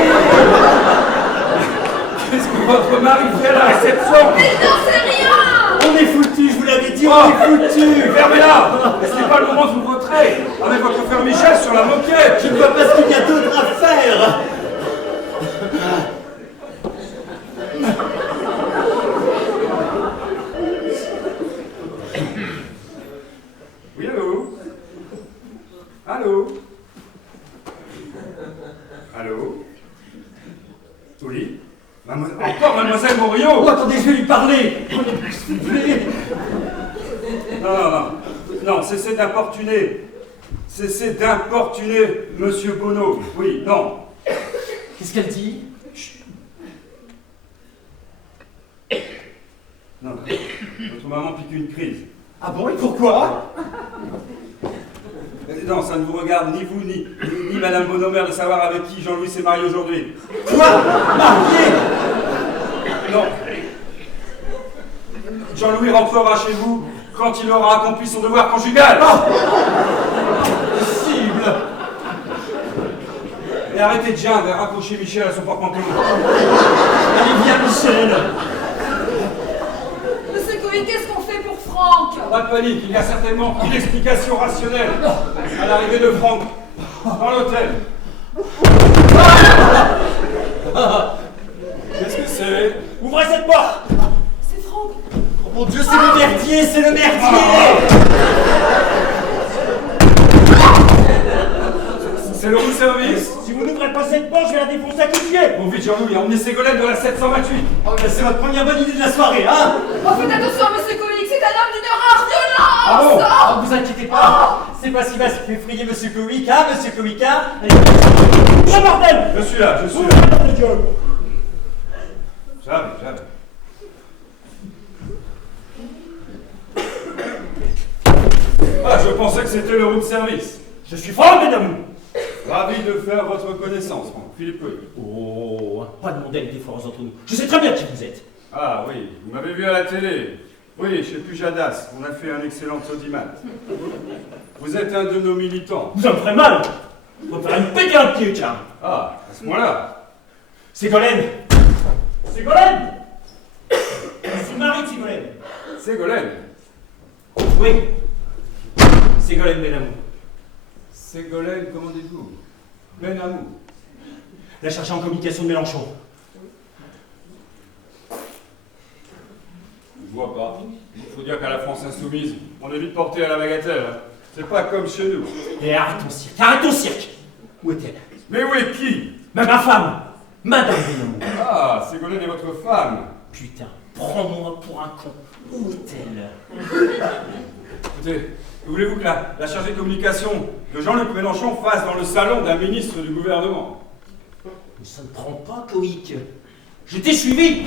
Qu'est-ce que votre mari fait à la réception? Mais je n'en sais rien! On est foutus, je vous l'avais dit, on est foutus. Fermez-la! Mais ce n'est pas le moment de vous vautrer avec votre frère Michel sur la moquette! Je ne vois pas ce qu'il y a d'autre à faire. Oui, allô? Allô? Allô? Oui? Encore mademoiselle Morio? Oh, attendez, je vais lui parler. S'il vous plaît. Non, cessez d'importuner. Cessez d'importuner Monsieur Bonneau. Oui, non. Qu'est-ce qu'elle dit? Non, votre maman pique une crise. Ah bon, et pourquoi? Non, ça ne vous regarde ni vous, ni Madame Bonhomme de savoir avec qui Jean-Louis s'est marié aujourd'hui. Quoi? Marié? Non. Jean-Louis rentrera chez vous quand il aura accompli son devoir conjugal. Possible. Et arrêtez de geindre et raccrochez Michel à son porte-manteau. Allez, viens, Michel. Monsieur Cohen, qu'est-ce qu'on fait pour Franck? Pas de panique, il y a certainement une explication rationnelle à l'arrivée de Franck dans l'hôtel. Qu'est-ce que c'est? Ouvrez cette porte. C'est Franck. Oh mon Dieu, c'est le merdier, c'est le merdier. C'est le room service. Si vous n'ouvrez pas cette porte, je vais la défoncer à coups de pied. Bon, vite Jean-Louis, emmenez Ségolène de la 728. Oh, ben, c'est votre première bonne idée de la soirée, hein? Oh, faites attention à Monsieur Cohen, c'est un homme d'une rare violence. Ah bon? Oh, vous inquiétez pas, c'est pas si mal ce qui fait effrayer Monsieur Kowick, hein, Monsieur Kowick, hein? Allez, oh, bordel! Je suis là, je suis Ouvrez là. la porte de Dieu. J'arrive. Ah, je pensais que c'était le room service. Je suis Franck, mesdames. Ravi de faire votre connaissance, Franck. Philippe Cohen. Oh, pas demander des différences entre nous. Je sais très bien qui vous êtes. Ah oui, vous m'avez vu à la télé. Oui, chez Pujadas, on a fait un excellent audimat. Vous êtes un de nos militants. Vous en ferez mal. Vous me faire une péter un pied, tiens. Ah, à ce point-là. Ségolène. Ségolène. C'est Marie de Ségolène. Ségolène. Oui. Ségolène Benamou. Ségolène, comment dites-vous? Benamou. La cherchée en communication de Mélenchon. Je vois pas. Il faut dire qu'à la France insoumise, on est vite porté à la bagatelle. C'est pas comme chez nous. Et arrête ton cirque. Arrête ton cirque. Où est-elle? Mais où est qui? Ma femme. Madame Benamou. Ah, Ségolène est votre femme. Putain, prends-moi pour un con. Où est-elle? Écoutez, voulez-vous que la chargée de communication de Jean-Luc Mélenchon fasse dans le salon d'un ministre du gouvernement? Mais ça ne prend pas, Koïc. Je t'ai suivi.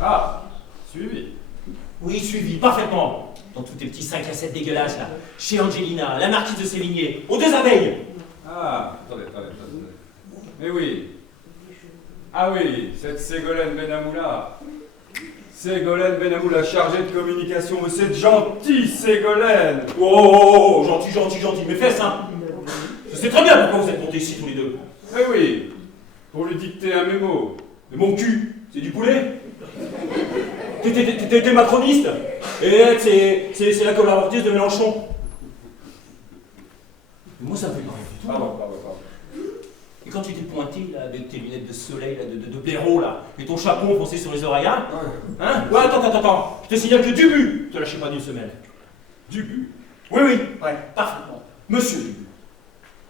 Ah, suivi. Oui, suivi, parfaitement. Dans tous tes petits 5 à 7 dégueulasses, là. Chez Angelina, la marquise de Sévigné, aux 2 abeilles. Ah, attendez. Mais oui. Ah oui, cette Ségolène Benamou là. Ségolène Benamou, la chargée de communication, mais cette gentille Ségolène. Oh, gentil, mes fesses, hein. Je sais très bien pourquoi vous êtes montés ici tous les deux. Eh oui, pour lui dicter un mémo. Mais mon cul, c'est du poulet. T'es macroniste. Et elle, c'est la collaboratrice de Mélenchon. Mais moi, ça me fait pas rire du tout. Pardon. Et quand tu t'es pointé, là, avec tes lunettes de soleil, là, de blaireau, là, et ton chapeau enfoncé sur les oreilles, hein? Hein? Ouais, attends. Je te signale que Dubu te lâchais pas d'une semelle. Dubu. Oui, ouais, parfaitement. Monsieur Dubu.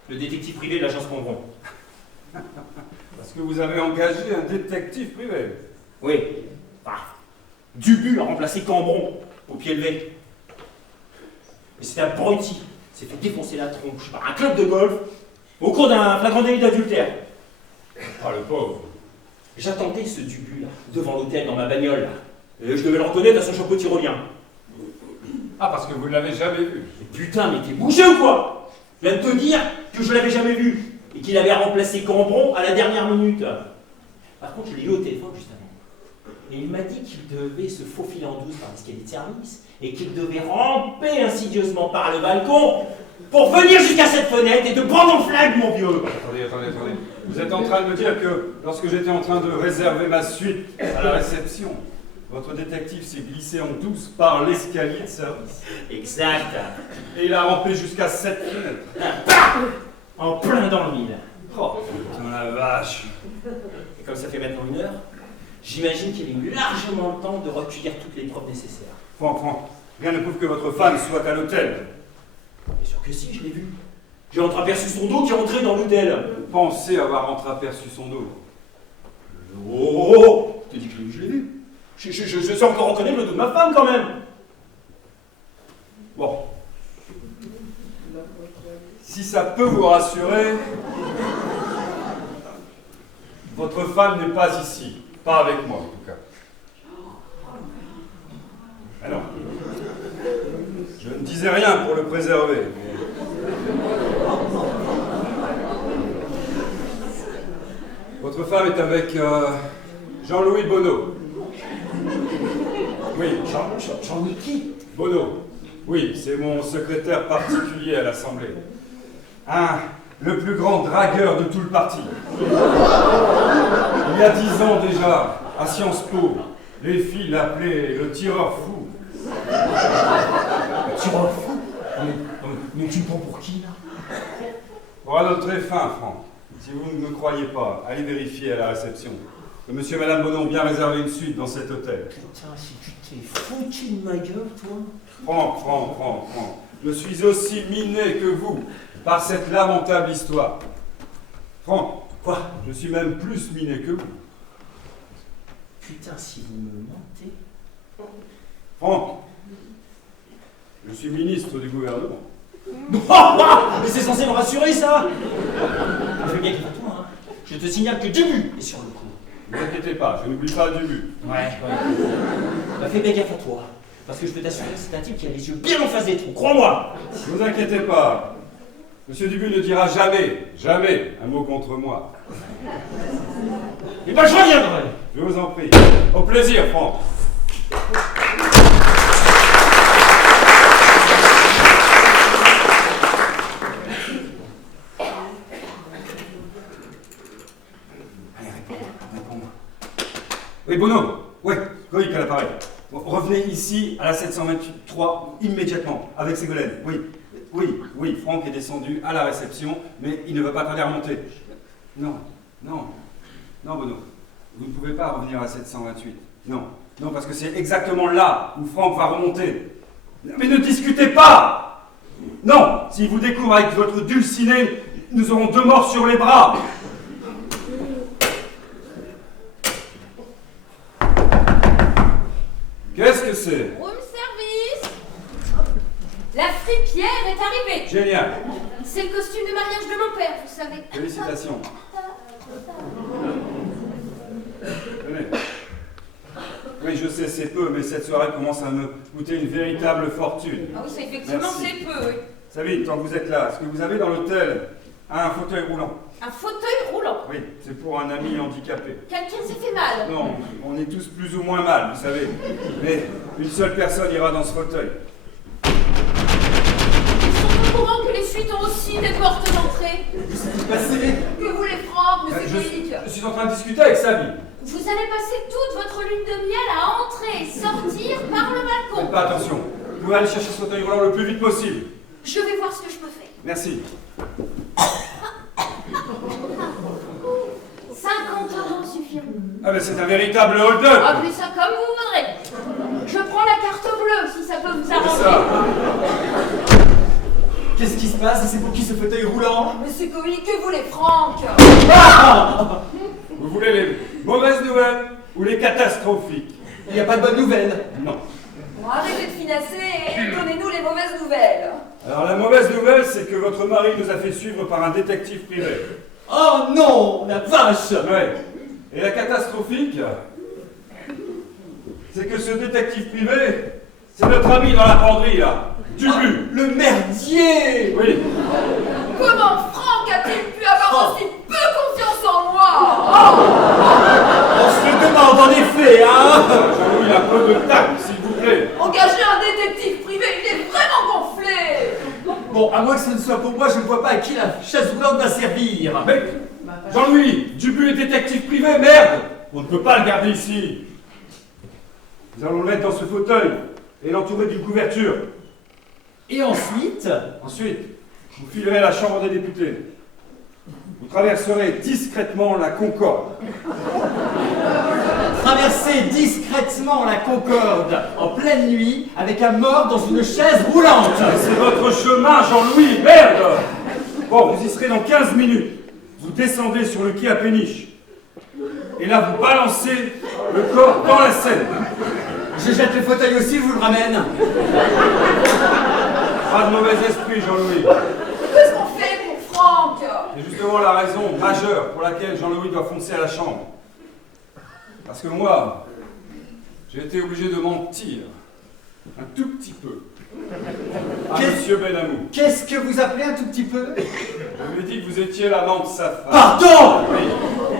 Le détective privé de l'agence Cambron. Parce que vous avez engagé un détective privé. Oui. Dubu a remplacé Cambron au pied levé. Mais c'est un abruti. S'est fait défoncer la tronche par un club de golf au cours d'un flagrant délit d'adultère. Ah, le pauvre. J'attendais ce Dubu là, devant l'hôtel dans ma bagnole là. Et je devais le reconnaître à son chapeau tyrolien. Ah, parce que vous ne l'avez jamais vu. Mais putain, mais t'es bougé ou quoi? Je viens de te dire que je l'avais jamais vu et qu'il avait remplacé Cambron à la dernière minute. Par contre, je l'ai eu au téléphone juste avant. Et il m'a dit qu'il devait se faufiler en douce par l'escalier de service et qu'il devait ramper insidieusement par le balcon pour venir jusqu'à cette fenêtre et te prendre en flag, mon vieux. Attendez. Vous êtes en train de me dire que lorsque j'étais en train de réserver ma suite à la réception, votre détective s'est glissé en douce par l'escalier de service. Exact. Et il a rampé jusqu'à cette fenêtre. En plein dans le mille. Oh, putain la vache. Et comme ça fait maintenant 1 heure, j'imagine qu'il a eu largement le temps de recueillir toutes les preuves nécessaires. Franck, rien ne prouve que votre femme soit à l'hôtel. Bien sûr que si, je l'ai vu. J'ai entreaperçu son dos qui rentrait dans l'hôtel. Pensez avoir entreaperçu son dos. Oh, je te dis que je l'ai vu. Je sais encore reconnaître le dos de ma femme quand même. Bon. Si ça peut vous rassurer, votre femme n'est pas ici. Pas avec moi, en tout cas. Ah non. Je ne disais rien pour le préserver. Votre femme est avec Jean-Louis Bonneau. Oui, Jean-Louis qui? Bonneau. Oui, c'est mon secrétaire particulier à l'Assemblée. Le plus grand dragueur de tout le parti. Il y a 10 ans déjà, à Sciences Po, les filles l'appelaient le tireur fou. Le tireur fou? Mais tu me prends pour qui, là? Pour un autre très fin, Franck. Si vous ne me croyez pas, allez vérifier à la réception que monsieur et madame Bonneau ont bien réservé une suite dans cet hôtel. Putain, si tu t'es foutu de ma gueule, toi. Franck. Je suis aussi miné que vous par cette lamentable histoire. Franck, Quoi? je suis même plus miné que vous. Putain, si vous me mentez. Franck, je suis ministre du gouvernement. Mais c'est censé me rassurer, ça! Fais bien gaffe à toi, hein. Je te signale que Dubu est sur le coup. Ne vous inquiétez pas, je n'oublie pas du but. Ouais. Bah, fais bien gaffe à toi. Parce que je peux t'assurer que c'est un type qui a les yeux bien en face des trous, crois-moi! Ne vous inquiétez pas. Monsieur Dubu ne dira jamais un mot contre moi. Et ben je reviendrai! Je vous en prie. Au plaisir, Franck. Allez, réponds-moi. Oui, Bonneau. Oui, Coïc à l'appareil. Bon, revenez ici à la 723 immédiatement avec Ségolène. Oui, Franck est descendu à la réception, mais il ne veut pas tarder à remonter. Non, Bonneau. Vous ne pouvez pas revenir à 728. Non, parce que c'est exactement là où Franck va remonter. Mais ne discutez pas! Non, s'il vous découvre avec votre dulciné, nous aurons 2 morts sur les bras. Qu'est-ce que c'est? Room service. La fripière est arrivée. Génial. C'est le costume de mariage de mon père, vous savez. Félicitations. Tenez. Oui, je sais, c'est peu, mais cette soirée commence à me coûter une véritable fortune. Ah oui, c'est effectivement Merci. c'est peu, oui. Sabine, tant que vous êtes là, est-ce que vous avez dans l'hôtel un fauteuil roulant? Un fauteuil roulant. Oui, c'est pour un ami handicapé. Quelqu'un s'est fait mal. Non, on est tous plus ou moins mal, vous savez. Mais une seule personne ira dans ce fauteuil. Ils sont au courant que les suites ont aussi des portes d'entrée. Que voulez Franck, monsieur Coïc? Je suis en train de discuter avec Sabine. Vous allez passer toute votre lune de miel à entrer, sortir par le balcon. Faites pas attention. Vous pouvez aller chercher ce fauteuil roulant le plus vite possible. Je vais voir ce que je peux faire. Merci. 50 € suffiront. Ah ben c'est un véritable hold-up. Appelez ça comme vous voudrez. Je prends la carte bleue si ça peut vous C'est arranger. ça. Qu'est-ce qui se passe? C'est pour qui ce fauteuil roulant? Monsieur Coïc, que voulez Franck? Vous voulez les mauvaises nouvelles ou les catastrophiques? Il n'y a pas de bonne nouvelle. Non. Bon, arrêtez de finasser et donnez-nous les mauvaises nouvelles. Alors la mauvaise nouvelle, c'est que votre mari nous a fait suivre par un détective privé. Oh non, la vache! Ouais. Et la catastrophique, c'est que ce détective privé, c'est notre ami dans la penderie, là. Dubu. Le merdier! Oui. Comment Franck a-t-il pu avoir aussi peu confiance en moi? On se le demande en effet, hein! Jean-Louis, un peu de tact, s'il vous plaît. Engager un détective privé, il est vraiment gonflé. Bon, à moins que ce ne soit pour moi, je ne vois pas à qui la chaise roulante va servir. Mais, Jean-Louis, Dubu est détective privé, merde! On ne peut pas le garder ici. Nous allons le mettre dans ce fauteuil et l'entourer d'une couverture. Et ensuite? Ensuite, vous filerez à la Chambre des députés. Vous traverserez discrètement la Concorde. Traverser discrètement la Concorde en pleine nuit avec un mort dans une chaise roulante. C'est votre chemin, Jean-Louis, merde! Bon, vous y serez dans 15 minutes. Vous descendez sur le quai à Péniche. Et là, vous balancez le corps dans la Seine. Je jette le fauteuil aussi, je vous le ramène. Pas de mauvais esprit, Jean-Louis. Qu'est-ce qu'on fait justement la raison majeure pour laquelle Jean-Louis doit foncer à la chambre. Parce que moi, j'ai été obligé de mentir un tout petit peu à Monsieur Benamou. Qu'est-ce que vous appelez un tout petit peu? Je lui ai dit que vous étiez l'amant de sa femme. Pardon! Oui,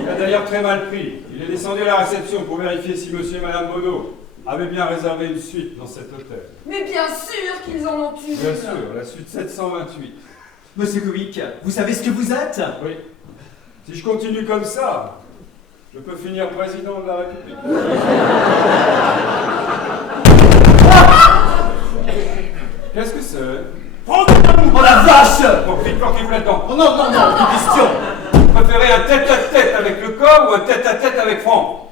il a d'ailleurs très mal pris. Il est descendu à la réception pour vérifier si Monsieur et Madame Bonneau avaient bien réservé une suite dans cet hôtel. Mais bien sûr qu'ils en ont une. Bien sûr, la suite 728. Monsieur Kovic, vous savez ce que vous êtes? Oui. Si je continue comme ça, je peux finir président de la République. Qu'est-ce que c'est? Oh la vache! Bon, vite, portez-vous là-dedans. Oh non, non, non, plus question! Vous préférez un tête-à-tête avec le corps ou un tête-à-tête avec Franck?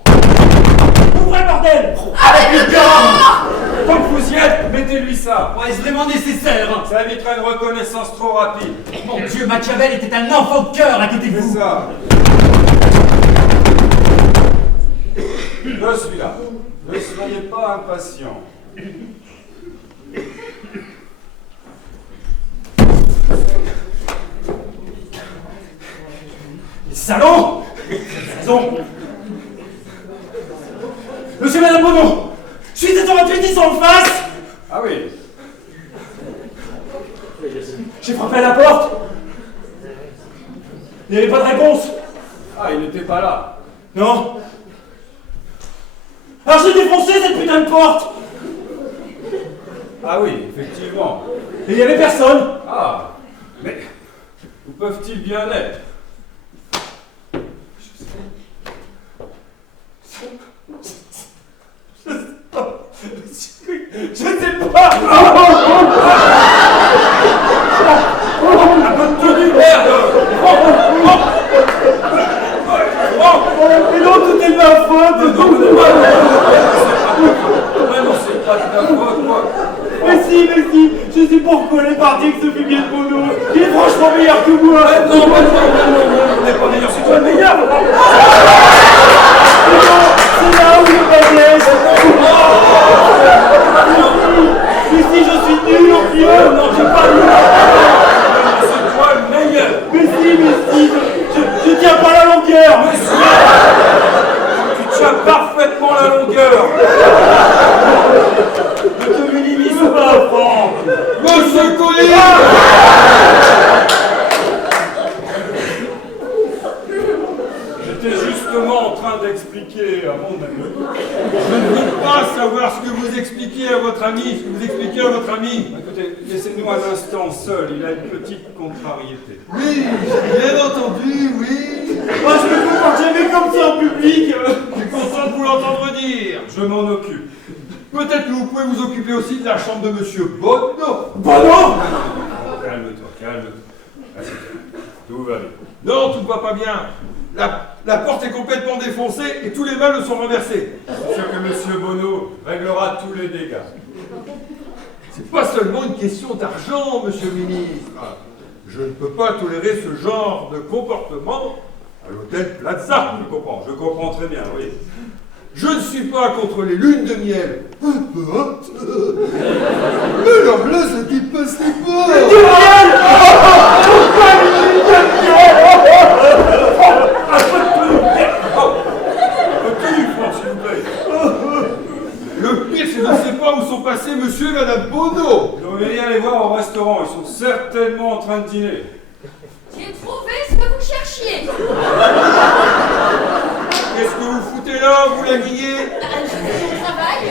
Ouvrez le bordel! Avec le corps! Tant que vous y êtes, mettez-lui ça. Ouais, est-ce vraiment nécessaire? Ça évitera une reconnaissance trop rapide. Mon Dieu, Machiavel était un enfant de cœur, inquiétez-vous! C'est ça. Je suis là. Ne soyez pas impatient. Salaud! Raison! Monsieur et Madame Bonneau! Je suis 728, ils sont en face! Ah oui. J'ai frappé à la porte! Il n'y avait pas de réponse! Ah, il n'était pas là. Non! Alors j'ai défoncé cette putain de porte! Ah oui, effectivement. Et il n'y avait personne! Ah, mais où peuvent-ils bien être? Je ne sais pas! Un peu de tenue, merde! Mais non, tout est de ma faute! Non, c'est pas de ta faute, quoi. Mais si, je sais pourquoi elle est partie avec Sophie bien de Bono. Il est franchement meilleur que moi. Non, on n'est pas meilleur, c'est toi le meilleur. C'est là où le bas blesse. Mais si, je suis nul au pied. Non, j'ai pas nul. C'est toi le meilleur. Mais si, je tiens pas la longueur. Monsieur, tu tiens parfaitement la longueur. Ne te minimise pas, Franck. Monsieur Collier! J'étais justement en train d'expliquer à mon ami. Je ne veux pas savoir ce que vous expliquez à votre ami, Écoutez, laissez-nous un instant seul, il a une petite contrariété. Oui, j'ai bien entendu, oui. Moi, je me comporte jamais comme ça en public. Je suis content de vous l'entendre dire. Je m'en occupe. Peut-être que vous pouvez vous occuper aussi de la chambre de Monsieur Bonneau. Bonneau! Calme-toi, calme-toi. Tout va bien. Non, tout ne va pas bien. La porte est complètement défoncée et tous les meubles sont renversés. Je suis sûr que Monsieur Bonneau réglera tous les dégâts. C'est pas seulement une question d'argent, Monsieur le ministre. Je ne peux pas tolérer ce genre de comportement à l'hôtel Plaza. Je comprends très bien, oui. Je ne suis pas contre les lunes de miel. Mais alors là, ça dépasse les bords. Le pire, c'est que je ne sais pas où sont passés Monsieur et Madame Bonneau. Vous devriez aller voir au restaurant, ils sont certainement en train de dîner. J'ai trouvé ce que vous cherchiez. Qu'est-ce que vous foutez là, vous la grillez? Je fais mon travail.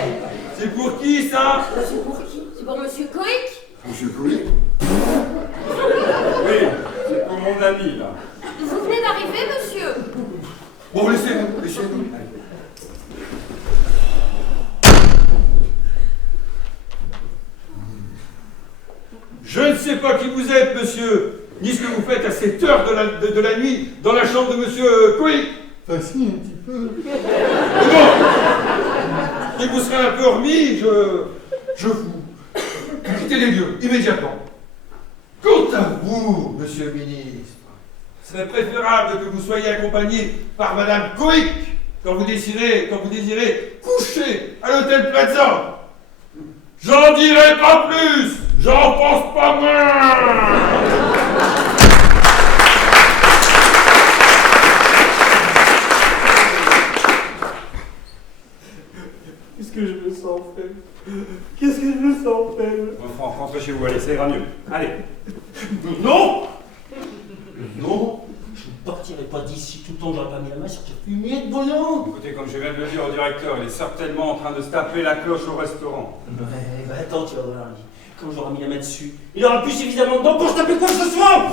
C'est pour qui, ça? C'est pour qui? C'est pour Monsieur Coic. Monsieur Coulis. Oui, c'est pour mon ami, là. Vous venez d'arriver, monsieur. Bon, laissez-nous. Je ne sais pas qui vous êtes, monsieur, ni ce que vous faites à cette heure de la nuit dans la chambre de monsieur Coic. Enfin, si, un petit peu. Mais bon, dès que vous serez un peu remis, je vous quittez les lieux immédiatement. Quant à vous, monsieur le ministre, il serait préférable que vous soyez accompagné par madame Coic quand vous désirez coucher à l'hôtel Plaza. J'en dirai pas plus, j'en pense pas moins. sens faible. Qu'est-ce que je me sens faible? Franck, rentrez chez vous, allez, ça ira mieux. Allez. Non! Non! Je ne partirai pas d'ici tout le temps, j'aurais pas mis la main sur cette fumier de Bono! Écoutez, comme je viens de le dire au directeur, il est certainement en train de se taper la cloche au restaurant. Attends, tu vas voir, quand j'aurai mis la main dessus, il aura plus suffisamment dedans pour se taper quoi que ce soit!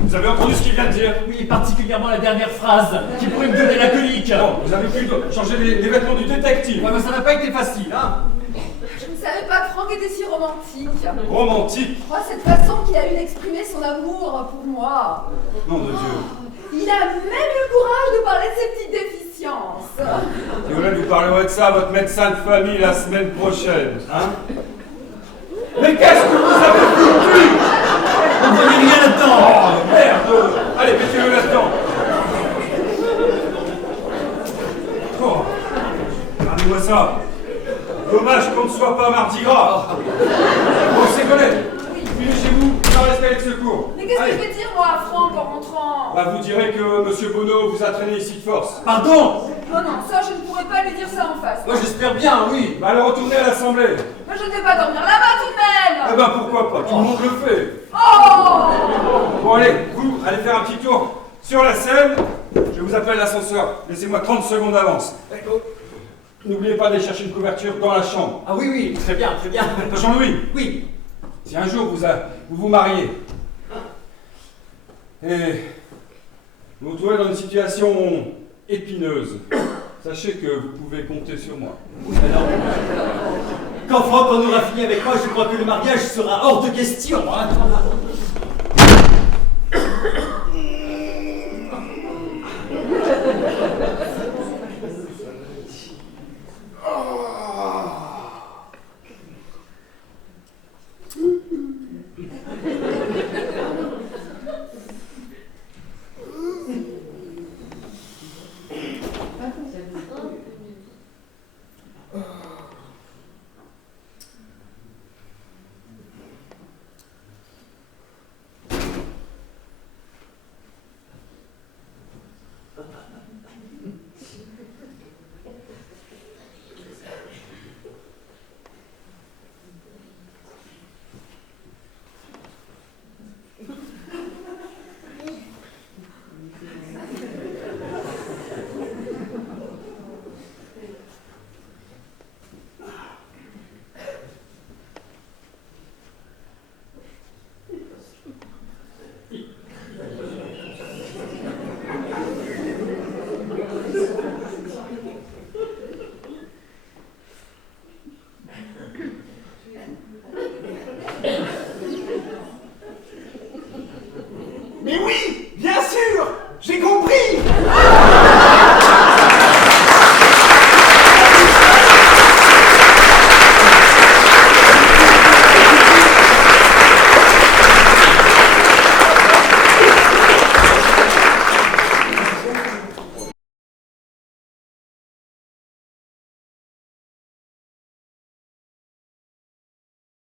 Vous avez entendu ce qu'il vient de dire? Oui, particulièrement la dernière phrase, qui pourrait me donner la colique. Bon, vous avez pu changer les vêtements du détective. Ouais, mais ça n'a pas été facile, hein. Je ne savais pas que Franck était si romantique. Romantique? Oh, cette façon qu'il a eu d'exprimer son amour pour moi. Nom de Dieu. Il a même eu le courage de parler de ses petites déficiences. Violette, vous parlerez de ça à votre médecin de famille la semaine prochaine, hein? Mais qu'est-ce que vous avez foutu? On ne voyait rien là-dedans. Oh, merde! Allez, mettez-le là-dedans. Oh, regardez-moi ça. Dommage qu'on ne soit pas mardi gras. Bon, c'est Colette. Filez chez vous, vous en restez avec secours. Mais qu'est-ce que Allez. je vais dire, moi, à Franck, en rentrant? Bah, vous direz que Monsieur Bono vous a traîné ici de force. Pardon? Non, ça, je ne pourrais pas lui dire ça en face. Moi, j'espère bien, oui. Bah, alors retournez à l'Assemblée. Mais je ne vais pas dormir là-bas tout de même. Eh ben, pourquoi pas? Tout le monde le fait. Oh! Bon, allez, vous, allez faire un petit tour sur la scène. Je vous appelle l'ascenseur. Laissez-moi 30 secondes d'avance. N'oubliez pas d'aller chercher une couverture dans la chambre. Ah oui, oui, très bien, très bien. Jean-Louis, Oui. si un jour vous vous mariez et vous vous trouvez dans une situation épineuse, sachez que vous pouvez compter sur moi. Alors, quand Franck en aura fini avec moi, je crois que le mariage sera hors de question, hein.